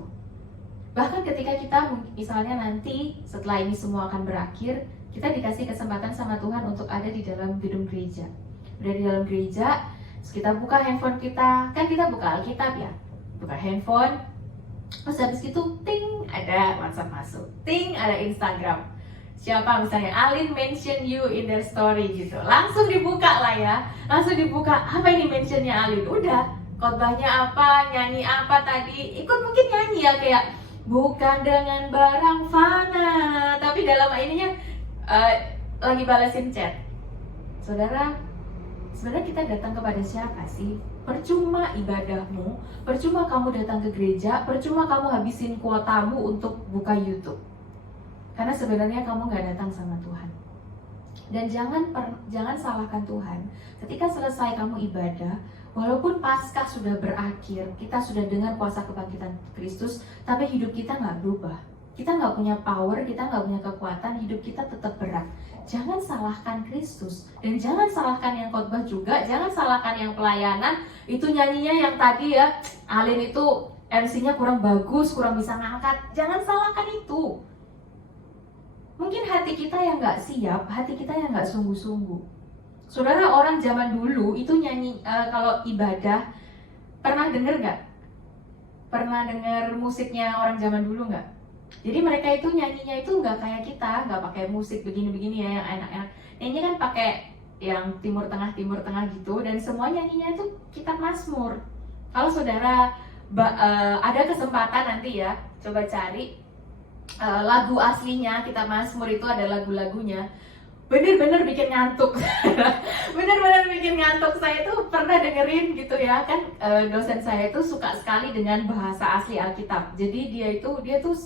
Bahkan ketika kita misalnya nanti setelah ini semua akan berakhir, kita dikasih kesempatan sama Tuhan untuk ada di dalam gedung gereja. Udah di dalam gereja, terus kita buka handphone kita, kan kita buka Alkitab ya, buka handphone, terus habis itu ting ada WhatsApp masuk, ting ada Instagram. Siapa misalnya Alin mention you in their story gitu, langsung dibuka lah ya, langsung dibuka, apa ini mentionnya Alin, udah khotbahnya apa, nyanyi apa tadi, ikut mungkin nyanyi ya, kayak bukan dengan barang fana, tapi dalam ininya lagi balasin chat. Saudara, sebenarnya kita datang kepada siapa sih? Percuma ibadahmu, percuma kamu datang ke gereja, percuma kamu habisin kuotamu untuk buka YouTube. Karena sebenarnya kamu gak datang sama Tuhan. Dan jangan salahkan Tuhan. Ketika selesai kamu ibadah, walaupun Paskah sudah berakhir, kita sudah dengar kuasa kebangkitan Kristus, tapi hidup kita gak berubah. Kita gak punya power, kita gak punya kekuatan, hidup kita tetap berat. Jangan salahkan Kristus. Dan jangan salahkan yang khotbah juga, jangan salahkan yang pelayanan. Itu nyanyinya yang tadi ya, Alin itu MC-nya kurang bagus, kurang bisa ngangkat. Jangan salahkan itu. Mungkin hati kita yang gak siap, hati kita yang gak sungguh-sungguh. Saudara, orang zaman dulu itu nyanyi, kalau ibadah, pernah denger gak? Pernah denger musiknya orang zaman dulu gak? Jadi mereka itu nyanyinya itu gak kayak kita, gak pakai musik begini-begini ya, yang enak-enak. Nyanyinya kan pakai yang timur tengah gitu, dan semua nyanyinya itu kitab Mazmur. Kalau saudara ada kesempatan nanti ya, coba cari lagu aslinya kitab Mazmur, itu ada lagu-lagunya, bener-bener bikin ngantuk. Bener-bener bikin ngantuk. Saya tuh pernah dengerin gitu ya, kan dosen saya itu suka sekali dengan bahasa asli Alkitab. Jadi dia tuh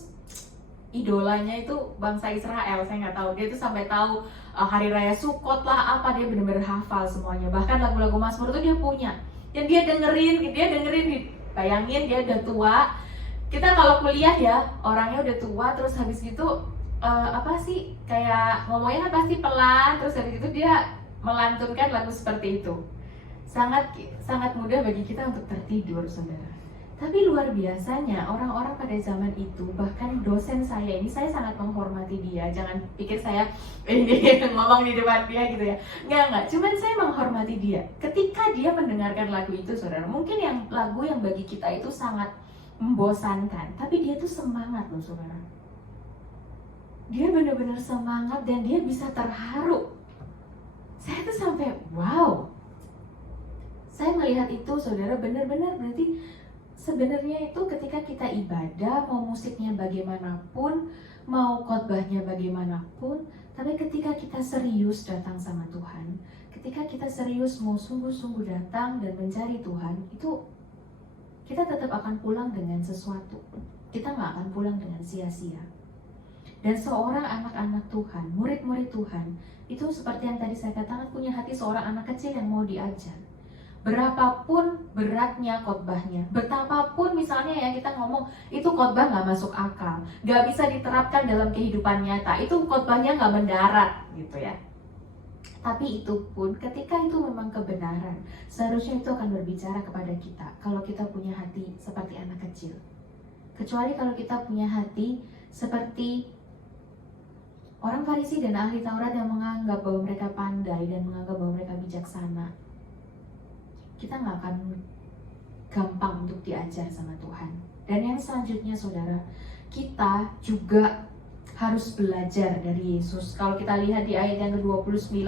idolanya itu bangsa Israel. Saya nggak tahu, dia tuh sampai tahu hari raya Sukot lah apa, dia bener-bener hafal semuanya. Bahkan lagu-lagu Mazmur itu dia punya, dan dia dengerin, bayangin dia udah tua. Kita kalau kuliah ya, orangnya udah tua, terus habis gitu kayak ngomongnya kan pasti pelan, terus habis itu dia melantunkan lagu seperti itu. Sangat mudah bagi kita untuk tertidur, saudara. Tapi luar biasanya orang-orang pada zaman itu, bahkan dosen saya ini, saya sangat menghormati dia. Jangan pikir saya ini ngomong di depan dia gitu ya. Enggak, cuman saya menghormati dia. Ketika dia mendengarkan lagu itu, saudara, mungkin lagu yang bagi kita itu sangat membosankan, tapi dia tuh semangat loh, saudara. Dia benar-benar semangat dan dia bisa terharu. Saya tuh sampai wow. Saya melihat itu, saudara, benar-benar berarti sebenarnya itu ketika kita ibadah, mau musiknya bagaimanapun, mau khotbahnya bagaimanapun, tapi ketika kita serius datang sama Tuhan, ketika kita serius mau sungguh-sungguh datang dan mencari Tuhan, itu kita tetap akan pulang dengan sesuatu. Kita gak akan pulang dengan sia-sia. Dan seorang anak-anak Tuhan, murid-murid Tuhan, itu seperti yang tadi saya katakan, punya hati seorang anak kecil yang mau diajar. Berapapun beratnya khotbahnya, betapapun misalnya ya kita ngomong itu khotbah gak masuk akal, gak bisa diterapkan dalam kehidupan nyata, itu khotbahnya gak mendarat gitu ya. Tapi itu pun ketika itu memang kebenaran, seharusnya itu akan berbicara kepada kita. Kalau kita punya hati seperti anak kecil, kecuali kalau kita punya hati seperti Orang Farisi dan ahli Taurat yang menganggap bahwa mereka pandai dan menganggap bahwa mereka bijaksana, kita nggak akan gampang untuk diajar sama Tuhan. Dan yang selanjutnya saudara, kita juga harus belajar dari Yesus. Kalau kita lihat di ayat yang ke-29,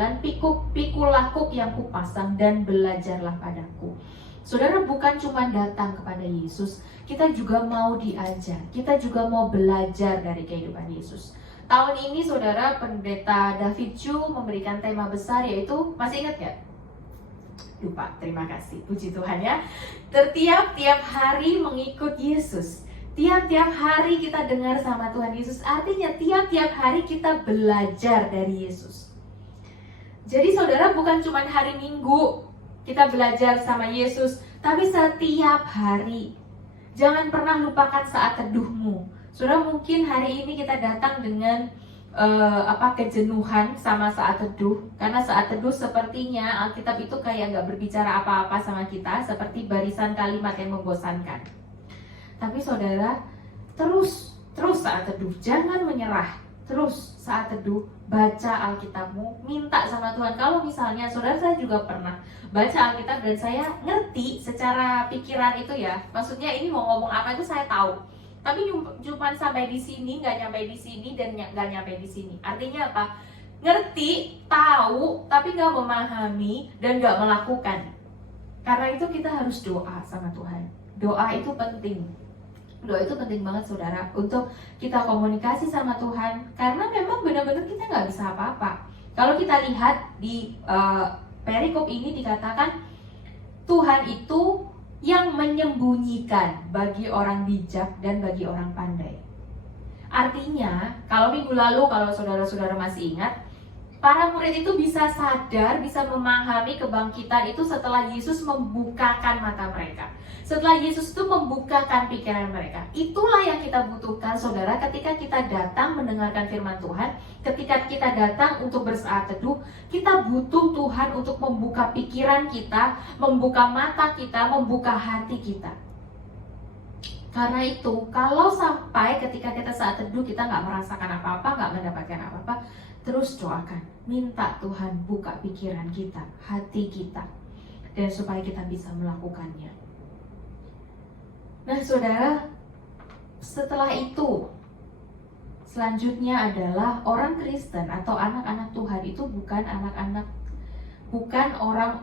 pikulah kuk yang kupasang dan belajarlah padaku. Saudara, bukan cuma datang kepada Yesus, kita juga mau diajar, kita juga mau belajar dari kehidupan Yesus. Tahun ini saudara, pendeta David Chu memberikan tema besar, yaitu, masih ingat gak? Lupa, terima kasih, puji Tuhan ya. Tiap hari mengikut Yesus. Tiap-tiap hari kita dengar sama Tuhan Yesus, artinya tiap-tiap hari kita belajar dari Yesus. Jadi saudara, bukan cuma hari Minggu kita belajar sama Yesus, tapi setiap hari. Jangan pernah lupakan saat teduhmu. Saudara, mungkin hari ini kita datang dengan kejenuhan sama saat teduh, karena saat teduh sepertinya Alkitab itu kayak nggak berbicara apa-apa sama kita, seperti barisan kalimat yang membosankan. Tapi saudara, terus saat teduh, jangan menyerah. Terus saat teduh, baca Alkitabmu, minta sama Tuhan. Kalau misalnya, saudara, saya juga pernah baca Alkitab dan saya ngerti secara pikiran itu ya. Maksudnya ini mau ngomong apa itu saya tahu. Tapi cuma sampai di sini, nggak nyampe di sini, dan nggak nyampe di sini. Artinya apa? Ngerti, tahu, tapi nggak memahami dan nggak melakukan. Karena itu kita harus doa sama Tuhan. Doa itu penting. Doa itu penting banget saudara, untuk kita komunikasi sama Tuhan. Karena memang benar-benar kita nggak bisa apa-apa. Kalau kita lihat di perikop ini dikatakan, Tuhan itu yang menyembunyikan bagi orang bijak dan bagi orang pandai. Artinya, kalau minggu lalu, kalau saudara-saudara masih ingat, para murid itu bisa sadar, bisa memahami kebangkitan itu setelah Yesus membukakan mata mereka. Setelah Yesus itu membukakan pikiran mereka. Itulah yang kita butuhkan saudara, ketika kita datang mendengarkan firman Tuhan. Ketika kita datang untuk bersaat teduh, kita butuh Tuhan untuk membuka pikiran kita, membuka mata kita, membuka hati kita. Karena itu, kalau sampai ketika kita saat teduh kita nggak merasakan apa-apa, nggak mendapatkan apa-apa, terus doakan, minta Tuhan buka pikiran kita, hati kita, dan supaya kita bisa melakukannya. Nah saudara, setelah itu, selanjutnya adalah orang Kristen atau anak-anak Tuhan itu bukan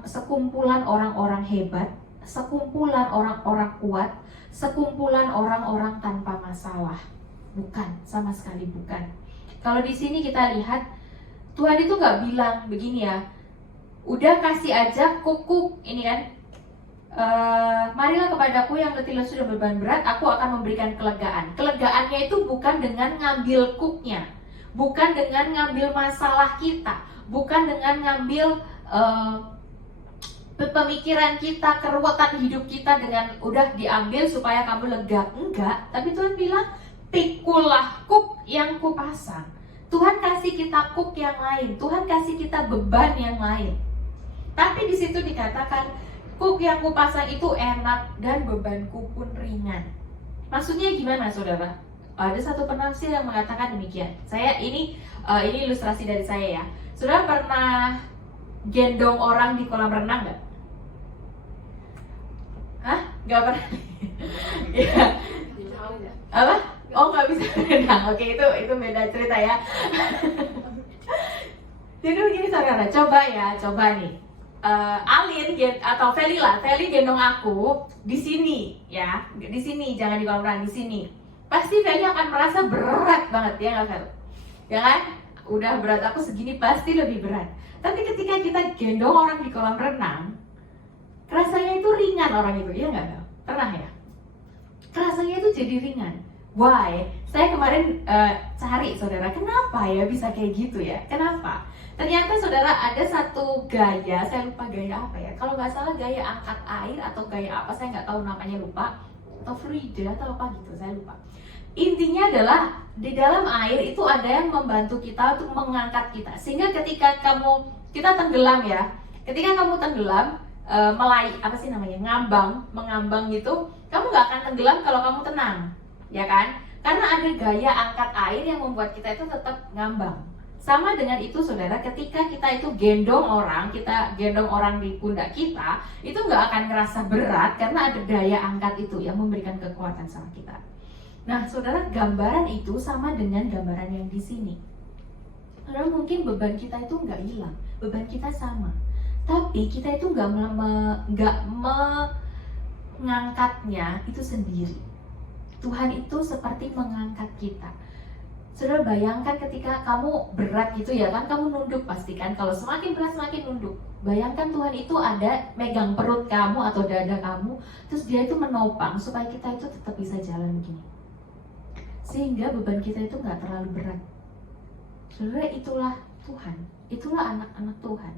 sekumpulan orang-orang hebat, sekumpulan orang-orang kuat, sekumpulan orang-orang tanpa masalah. Bukan, sama sekali bukan. Kalau di sini kita lihat, Tuhan itu nggak bilang begini ya, udah kasih aja kukuk ini kan, marilah kepadaku yang letih lesu dan beban berat, aku akan memberikan kelegaan. Kelegaannya itu bukan dengan ngambil kuknya, bukan dengan ngambil masalah kita, bukan dengan ngambil pemikiran kita, keruwetan hidup kita dengan udah diambil supaya kamu lega. Enggak, tapi Tuhan bilang, pikulah kuk yang kupasang. Tuhan kasih kita kuk yang lain, Tuhan kasih kita beban yang lain. Tapi di situ dikatakan, kuk yang kupasang itu enak dan bebanku pun ringan. Maksudnya gimana saudara? Ada satu penafsir yang mengatakan demikian. Ini ilustrasi dari saya ya. Saudara pernah gendong orang di kolam renang nggak? Hah? Nggak pernah? Ya. Apa? Oh, nggak bisa berenang. Oke, itu beda cerita ya. Jadi begini saudara, coba nih. Alin atau Feli gendong aku di sini ya, di sini, jangan di kolam renang, di sini. Pasti Feli akan merasa berat banget ya nggak Fel? Ya kan? Udah berat aku segini pasti lebih berat. Tapi ketika kita gendong orang di kolam renang, rasanya itu ringan orang itu, ya nggak? Pernah ya? Rasanya itu jadi ringan. Why? Saya kemarin cari saudara, kenapa ya bisa kayak gitu ya? Kenapa? Ternyata saudara ada satu gaya, saya lupa gaya apa ya. Kalau nggak salah gaya angkat air atau gaya apa, saya nggak tahu namanya, lupa. Atau Frida atau apa gitu, saya lupa. Intinya adalah di dalam air itu ada yang membantu kita untuk mengangkat kita. Sehingga ketika kita tenggelam ya, ketika kamu tenggelam, mengambang gitu, kamu nggak akan tenggelam kalau kamu tenang, ya kan? Karena ada gaya angkat air yang membuat kita itu tetap ngambang. Sama dengan itu saudara, ketika kita itu gendong orang di pundak kita, itu nggak akan ngerasa berat karena ada daya angkat itu yang memberikan kekuatan sama kita. Nah saudara, gambaran itu sama dengan gambaran yang di sini. Saudara, mungkin beban kita itu nggak hilang, beban kita sama, tapi kita itu nggak mengangkatnya itu sendiri. Tuhan itu seperti mengangkat kita. Saudara bayangkan ketika kamu berat gitu ya kan, kamu nunduk pasti kan. Kalau semakin berat semakin nunduk. Bayangkan Tuhan itu ada megang perut kamu atau dada kamu, terus dia itu menopang supaya kita itu tetap bisa jalan begini. Sehingga beban kita itu nggak terlalu berat. Saudara, itulah Tuhan, itulah anak-anak Tuhan.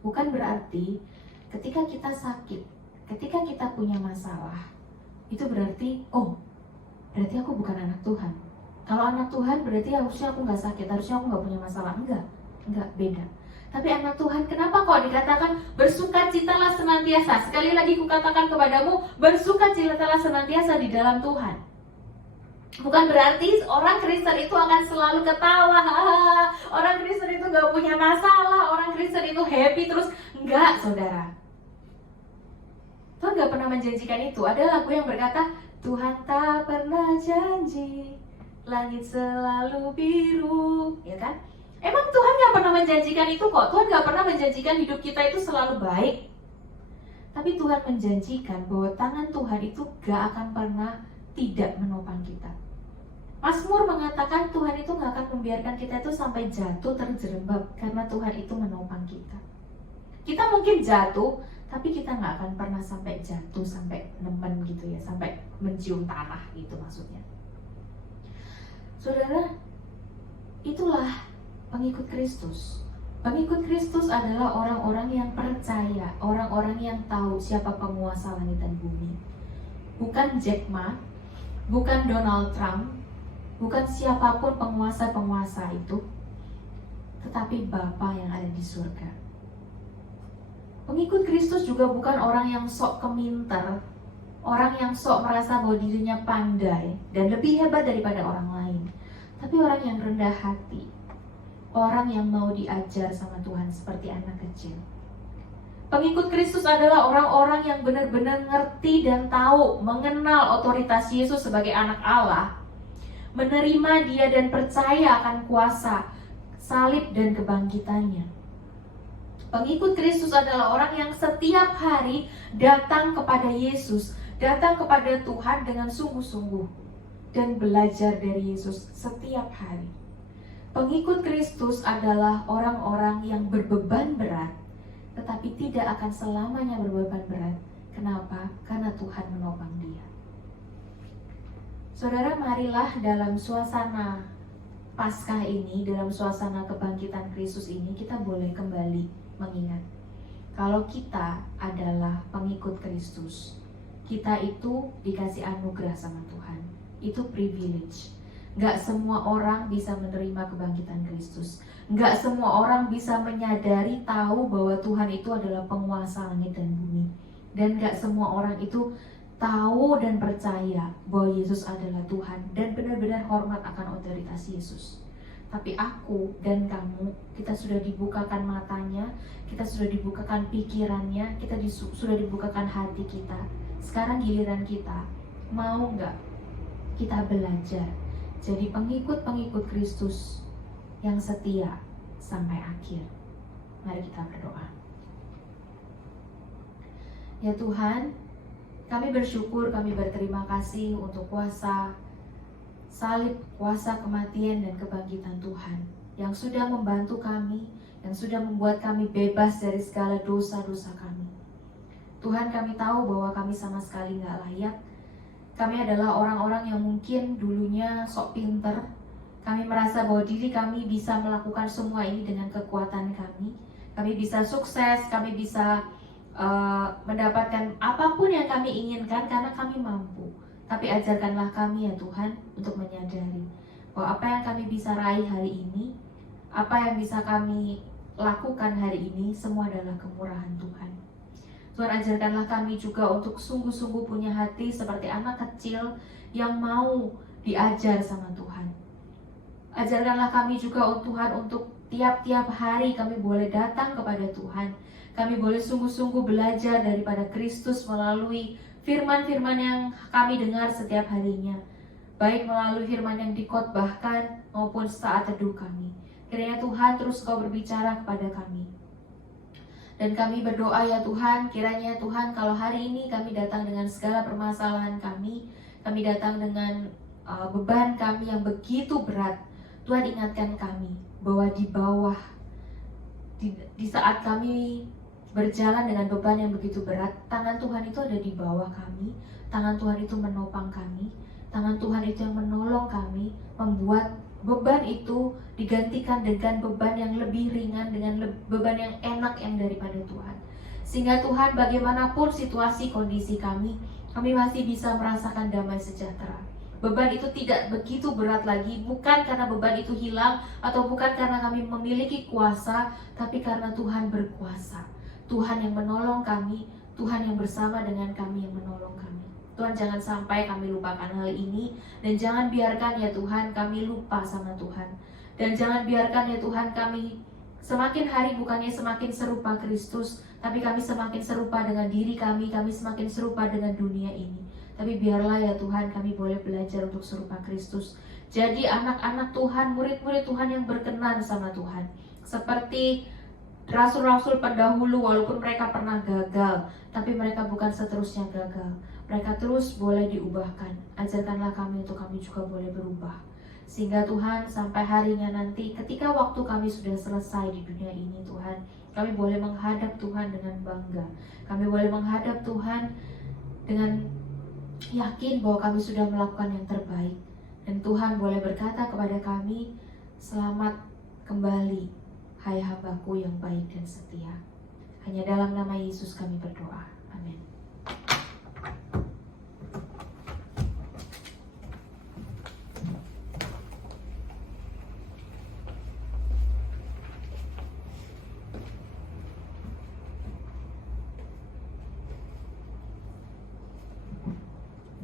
Bukan berarti ketika kita sakit, ketika kita punya masalah, itu berarti, oh berarti aku bukan anak Tuhan. Kalau anak Tuhan berarti harusnya aku nggak sakit, harusnya aku nggak punya masalah. Enggak, beda. Tapi anak Tuhan, kenapa kok dikatakan bersukacitalah senantiasa? Sekali lagi kukatakan kepadamu, bersukacitalah senantiasa di dalam Tuhan. Bukan berarti orang Kristen itu akan selalu ketawa, orang Kristen itu nggak punya masalah, orang Kristen itu happy terus. Enggak, saudara. Tuhan nggak pernah menjanjikan itu. Ada lagu yang berkata, Tuhan tak pernah janji langit selalu biru, ya kan? Emang Tuhan gak pernah menjanjikan itu kok. Tuhan gak pernah menjanjikan hidup kita itu selalu baik. Tapi Tuhan menjanjikan bahwa tangan Tuhan itu gak akan pernah tidak menopang kita. Mazmur mengatakan Tuhan itu gak akan membiarkan kita itu sampai jatuh terjerembab, karena Tuhan itu menopang kita. Kita mungkin jatuh, tapi kita gak akan pernah sampai jatuh, sampai nemen gitu ya, sampai mencium tanah gitu maksudnya. Saudara, itulah pengikut Kristus. Pengikut Kristus adalah orang-orang yang percaya, orang-orang yang tahu siapa penguasa langit dan bumi. Bukan Jack Ma, bukan Donald Trump, bukan siapapun penguasa-penguasa itu, tetapi Bapa yang ada di surga. Pengikut Kristus juga bukan orang yang sok keminter, orang yang sok merasa bahwa dirinya pandai dan lebih hebat daripada orang lain. Tapi orang yang rendah hati, orang yang mau diajar sama Tuhan seperti anak kecil. Pengikut Kristus adalah orang-orang yang benar-benar ngerti dan tahu, mengenal otoritas Yesus sebagai anak Allah, menerima dia dan percaya akan kuasa, salib dan kebangkitannya. Pengikut Kristus adalah orang yang setiap hari datang kepada Yesus, datang kepada Tuhan dengan sungguh-sungguh dan belajar dari Yesus setiap hari. Pengikut Kristus adalah orang-orang yang berbeban berat, tetapi tidak akan selamanya berbeban berat. Kenapa? Karena Tuhan menopang dia. Saudara, marilah dalam suasana Paskah ini, dalam suasana kebangkitan Kristus ini, kita boleh kembali mengingat kalau kita adalah pengikut Kristus. Kita itu dikasih anugerah sama Tuhan. Itu privilege. Gak semua orang bisa menerima kebangkitan Kristus. Gak semua orang bisa menyadari, tahu bahwa Tuhan itu adalah penguasa langit dan bumi. Dan gak semua orang itu tahu dan percaya bahwa Yesus adalah Tuhan dan benar-benar hormat akan otoritas Yesus. Tapi aku dan kamu, kita sudah dibukakan matanya, kita sudah dibukakan pikirannya, kita sudah dibukakan hati kita. Sekarang giliran kita, mau gak kita belajar jadi pengikut-pengikut Kristus yang setia sampai akhir. Mari kita berdoa. Ya Tuhan, kami bersyukur, kami berterima kasih untuk kuasa salib, kuasa kematian dan kebangkitan Tuhan yang sudah membantu kami, yang sudah membuat kami bebas dari segala dosa-dosa kami. Tuhan, kami tahu bahwa kami sama sekali gak layak. Kami adalah orang-orang yang mungkin dulunya sok pinter. Kami merasa bahwa diri kami bisa melakukan semua ini dengan kekuatan kami. Kami bisa sukses, kami bisa mendapatkan apapun yang kami inginkan karena kami mampu. Tapi ajarkanlah kami ya Tuhan untuk menyadari bahwa apa yang kami bisa raih hari ini, apa yang bisa kami lakukan hari ini, semua adalah kemurahan Tuhan. Tuhan, ajarkanlah kami juga untuk sungguh-sungguh punya hati seperti anak kecil yang mau diajar sama Tuhan. Ajarkanlah kami juga Tuhan untuk tiap-tiap hari kami boleh datang kepada Tuhan. Kami boleh sungguh-sungguh belajar daripada Kristus melalui firman-firman yang kami dengar setiap harinya, baik melalui firman yang dikhotbahkan maupun saat teduh kami. Kiranya Tuhan terus Kau berbicara kepada kami. Dan kami berdoa ya Tuhan, kiranya Tuhan kalau hari ini kami datang dengan segala permasalahan kami datang dengan beban kami yang begitu berat, Tuhan ingatkan kami bahwa di bawah, di saat kami berjalan dengan beban yang begitu berat, tangan Tuhan itu ada di bawah kami, tangan Tuhan itu menopang kami, tangan Tuhan itu yang menolong kami, membuat beban itu digantikan dengan beban yang lebih ringan, dengan beban yang enak yang daripada Tuhan. Sehingga Tuhan bagaimanapun situasi kondisi kami masih bisa merasakan damai sejahtera. Beban itu tidak begitu berat lagi, bukan karena beban itu hilang, atau bukan karena kami memiliki kuasa, tapi karena Tuhan berkuasa. Tuhan yang menolong kami, Tuhan yang bersama dengan kami yang menolong kami. Tuhan jangan sampai kami lupakan hal ini, dan jangan biarkan ya Tuhan kami lupa sama Tuhan. Dan jangan biarkan ya Tuhan kami semakin hari bukannya semakin serupa Kristus, tapi kami semakin serupa dengan diri kami semakin serupa dengan dunia ini. Tapi biarlah ya Tuhan kami boleh belajar untuk serupa Kristus. Jadi anak-anak Tuhan, murid-murid Tuhan yang berkenan sama Tuhan. Seperti rasul-rasul pendahulu, walaupun mereka pernah gagal, tapi mereka bukan seterusnya gagal. Mereka terus boleh diubahkan. Ajarkanlah kami untuk kami juga boleh berubah. Sehingga Tuhan sampai harinya nanti, ketika waktu kami sudah selesai di dunia ini Tuhan, kami boleh menghadap Tuhan dengan bangga. Kami boleh menghadap Tuhan dengan yakin bahwa kami sudah melakukan yang terbaik. Dan Tuhan boleh berkata kepada kami, selamat kembali, hai hambaku yang baik dan setia. Hanya dalam nama Yesus kami berdoa. Amin.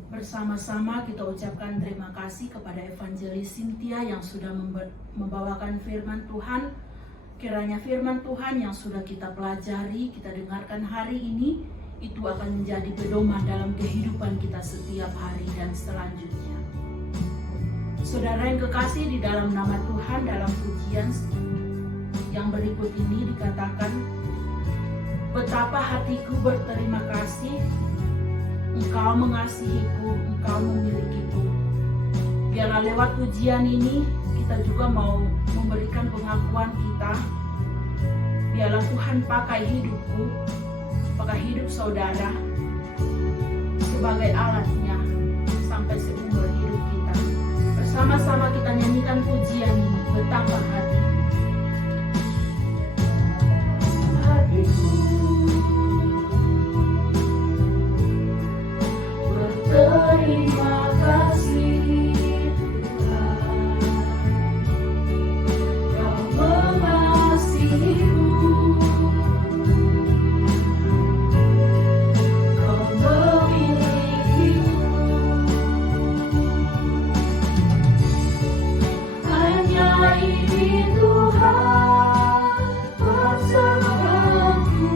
Bersama-sama kita ucapkan terima kasih kepada Evangelis Cynthia yang sudah membawakan firman Tuhan. Kiranya firman Tuhan yang sudah kita pelajari, kita dengarkan hari ini, itu akan menjadi pedoman dalam kehidupan kita setiap hari dan selanjutnya. Saudara yang kekasih, di dalam nama Tuhan, dalam pujian yang berikut ini dikatakan, betapa hatiku berterima kasih, Engkau mengasihiku, Engkau memilikiku. Biarlah lewat pujian ini kita juga mau memberikan pengakuan kita. Biarlah Tuhan pakai hidupku, pakai hidup saudara sebagai alatnya sampai seumur hidup kita. Bersama-sama kita nyanyikan pujian ini, betapa hatiku berterima kasih Tuhan, Kau mengasihiku, Kau memilikiku. Hanya ini Tuhan persembahanku.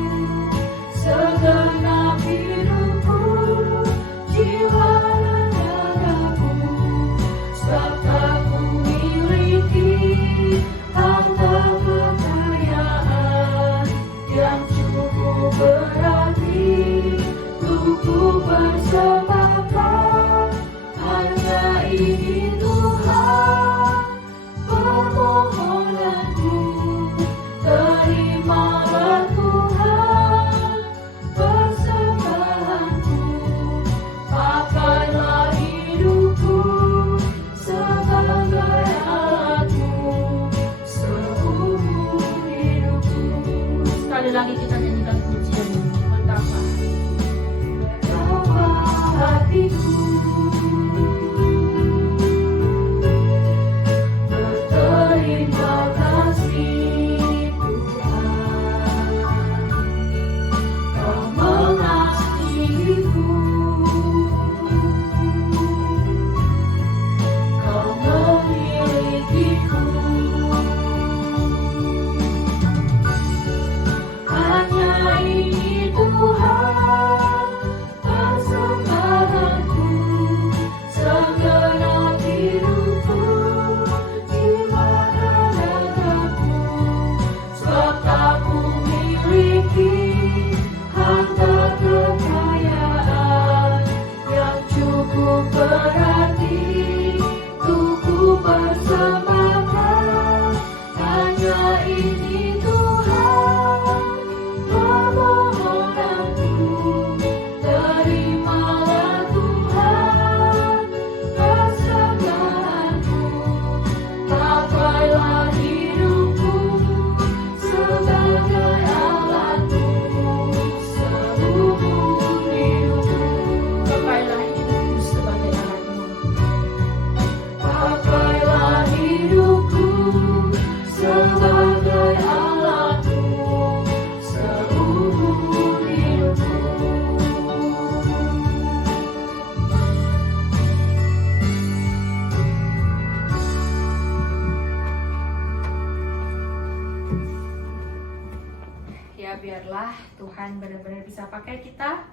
biarlah Tuhan benar-benar bisa pakai kita.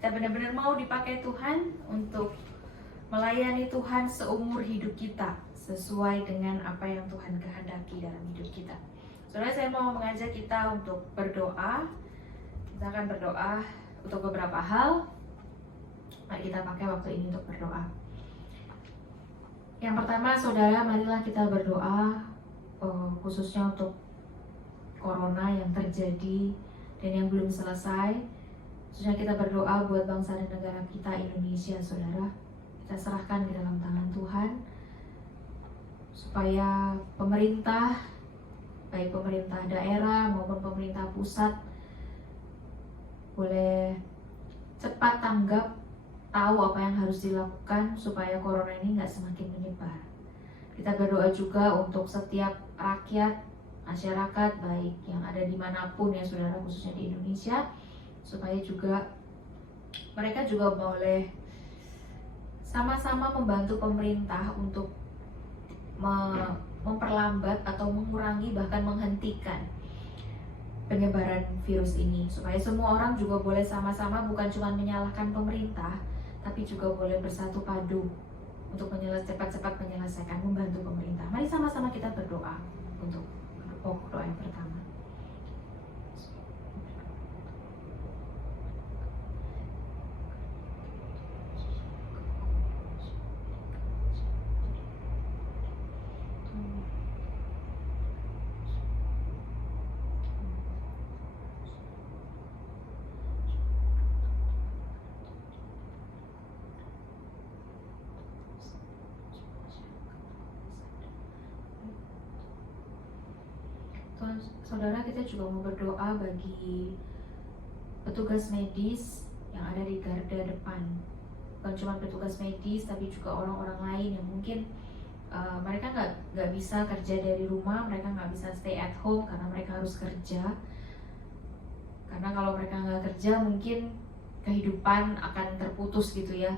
Kita benar-benar mau dipakai Tuhan untuk melayani Tuhan seumur hidup kita, sesuai dengan apa yang Tuhan kehendaki dalam hidup kita. Saudara, saya mau mengajak kita untuk berdoa. Kita akan berdoa untuk beberapa hal. Mari kita pakai waktu ini untuk berdoa. Yang pertama, saudara, marilah kita berdoa khususnya untuk corona yang terjadi dan yang belum selesai. Khususnya kita berdoa buat bangsa dan negara kita Indonesia, saudara. Kita serahkan ke dalam tangan Tuhan, supaya pemerintah, baik pemerintah daerah maupun pemerintah pusat, boleh cepat tanggap, tahu apa yang harus dilakukan supaya corona ini nggak semakin menyebar. Kita berdoa juga untuk setiap rakyat, masyarakat baik yang ada dimanapun ya saudara, khususnya di Indonesia, supaya juga mereka juga boleh sama-sama membantu pemerintah untuk memperlambat atau mengurangi bahkan menghentikan penyebaran virus ini, supaya semua orang juga boleh sama-sama bukan cuma menyalahkan pemerintah, tapi juga boleh bersatu padu untuk cepat-cepat menyelesaikan, membantu pemerintah. Mari sama-sama kita berdoa untuk doa yang pertama. Tuhan, saudara, kita juga mau berdoa bagi petugas medis yang ada di garda depan. Bukan cuma petugas medis, tapi juga orang-orang lain yang mungkin mereka nggak bisa kerja dari rumah, mereka nggak bisa stay at home karena mereka harus kerja. Karena kalau mereka nggak kerja, mungkin kehidupan akan terputus gitu ya.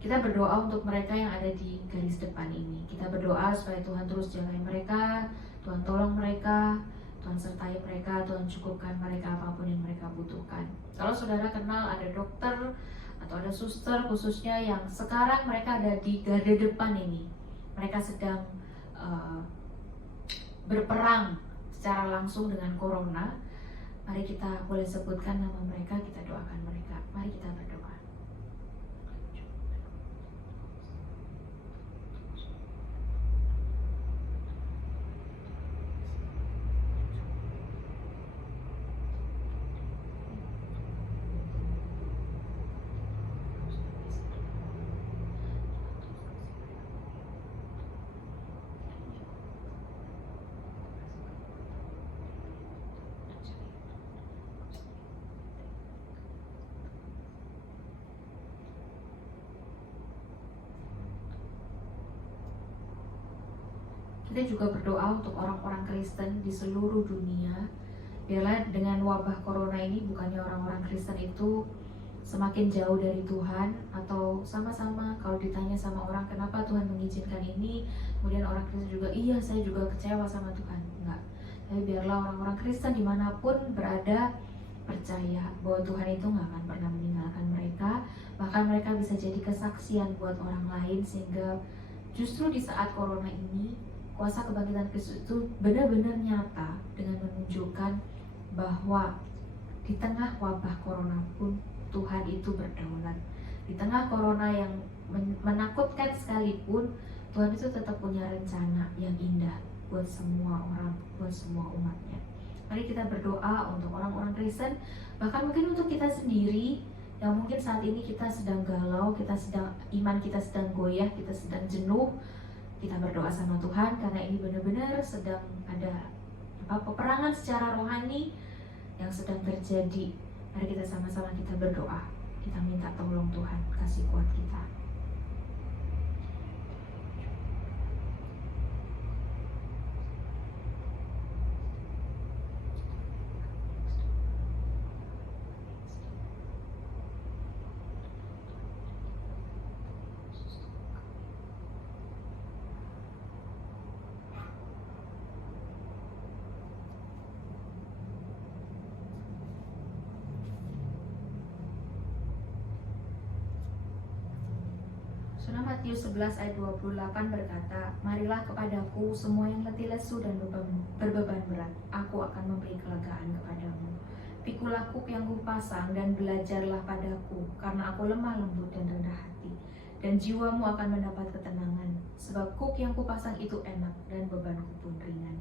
Kita berdoa untuk mereka yang ada di garis depan ini. Kita berdoa supaya Tuhan terus jagain mereka, Tuhan tolong mereka, Tuhan sertai mereka, Tuhan cukupkan mereka apapun yang mereka butuhkan. Kalau saudara kenal ada dokter atau ada suster khususnya yang sekarang mereka ada di garda depan ini, mereka sedang berperang secara langsung dengan corona, mari kita boleh sebutkan nama mereka, kita doakan mereka. Mari kita berdoa. Kita juga berdoa untuk orang-orang Kristen di seluruh dunia. Biarlah dengan wabah corona ini bukannya orang-orang Kristen itu semakin jauh dari Tuhan, atau sama-sama kalau ditanya sama orang kenapa Tuhan mengizinkan ini, kemudian orang Kristen juga iya saya juga kecewa sama Tuhan. Enggak. Tapi biarlah orang-orang Kristen dimanapun berada percaya bahwa Tuhan itu nggak akan pernah meninggalkan mereka, bahkan mereka bisa jadi kesaksian buat orang lain, sehingga justru di saat corona ini kuasa kebangkitan Kristus itu benar-benar nyata dengan menunjukkan bahwa di tengah wabah corona pun Tuhan itu berdaulat. Di tengah corona yang menakutkan sekalipun, Tuhan itu tetap punya rencana yang indah buat semua orang, buat semua umatnya. Mari kita berdoa untuk orang-orang Kristen, bahkan mungkin untuk kita sendiri yang mungkin saat ini kita sedang galau, iman kita sedang goyah, kita sedang jenuh. Kita berdoa sama Tuhan karena ini benar-benar sedang ada peperangan secara rohani yang sedang terjadi. Mari kita sama-sama kita berdoa. Kita minta tolong Tuhan, kasih kuat kita. Surah Matius 11 ayat 28 berkata, "Marilah kepadaku semua yang letih lesu dan berbeban berat, aku akan memberi kelegaan kepadamu. Pikulah kuk yang kupasang dan belajarlah padaku, karena aku lemah lembut dan rendah hati, dan jiwamu akan mendapat ketenangan, sebab kuk yang kupasang itu enak dan bebanku pun ringan."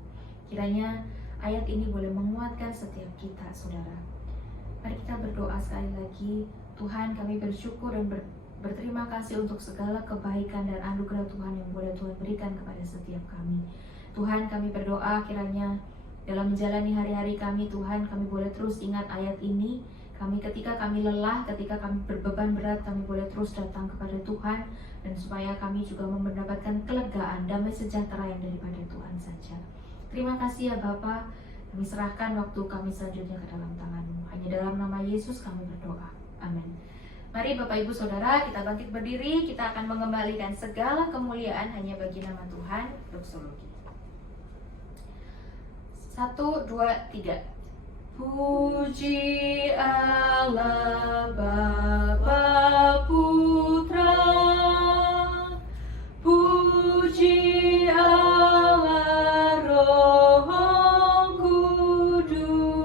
Kiranya ayat ini boleh menguatkan setiap kita, saudara. Mari kita berdoa sekali lagi. Tuhan, kami bersyukur dan berterima kasih untuk segala kebaikan dan anugerah Tuhan yang boleh Tuhan berikan kepada setiap kami. Tuhan, kami berdoa kiranya dalam menjalani hari-hari kami, Tuhan, kami boleh terus ingat ayat ini. Ketika kami lelah, ketika kami berbeban berat, kami boleh terus datang kepada Tuhan, dan supaya kami juga mendapatkan kelegaan, damai sejahtera yang daripada Tuhan saja. Terima kasih ya Bapa. Kami serahkan waktu kami selanjutnya ke dalam tangan-Mu. Hanya dalam nama Yesus kami berdoa. Amin. Mari Bapak Ibu Saudara, kita bangkit berdiri. Kita akan mengembalikan segala kemuliaan hanya bagi nama Tuhan. Doksologi. 1, 2, 3. Puji Allah Bapa Putra, puji Allah Roh Kudus,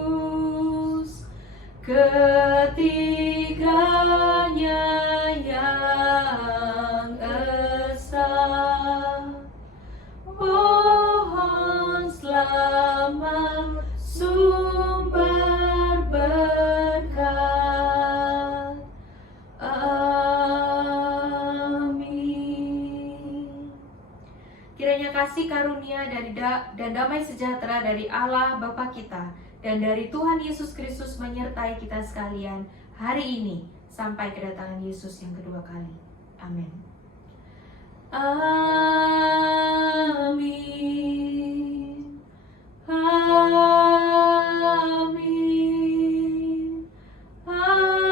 ketiganya yang esa. Pohon selamat sumber berkat. Amin. Kiranya kasih karunia dan damai sejahtera dari Allah Bapa kita dan dari Tuhan Yesus Kristus menyertai kita sekalian hari ini sampai kedatangan Yesus yang kedua kali. Amin. Amin. Amin. Amin. Amin.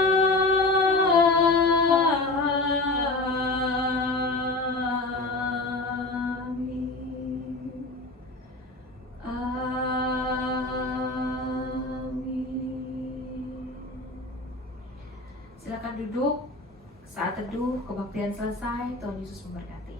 Silakan duduk. Saat teduh kebaktian selesai. Tuhan Yesus memberkati.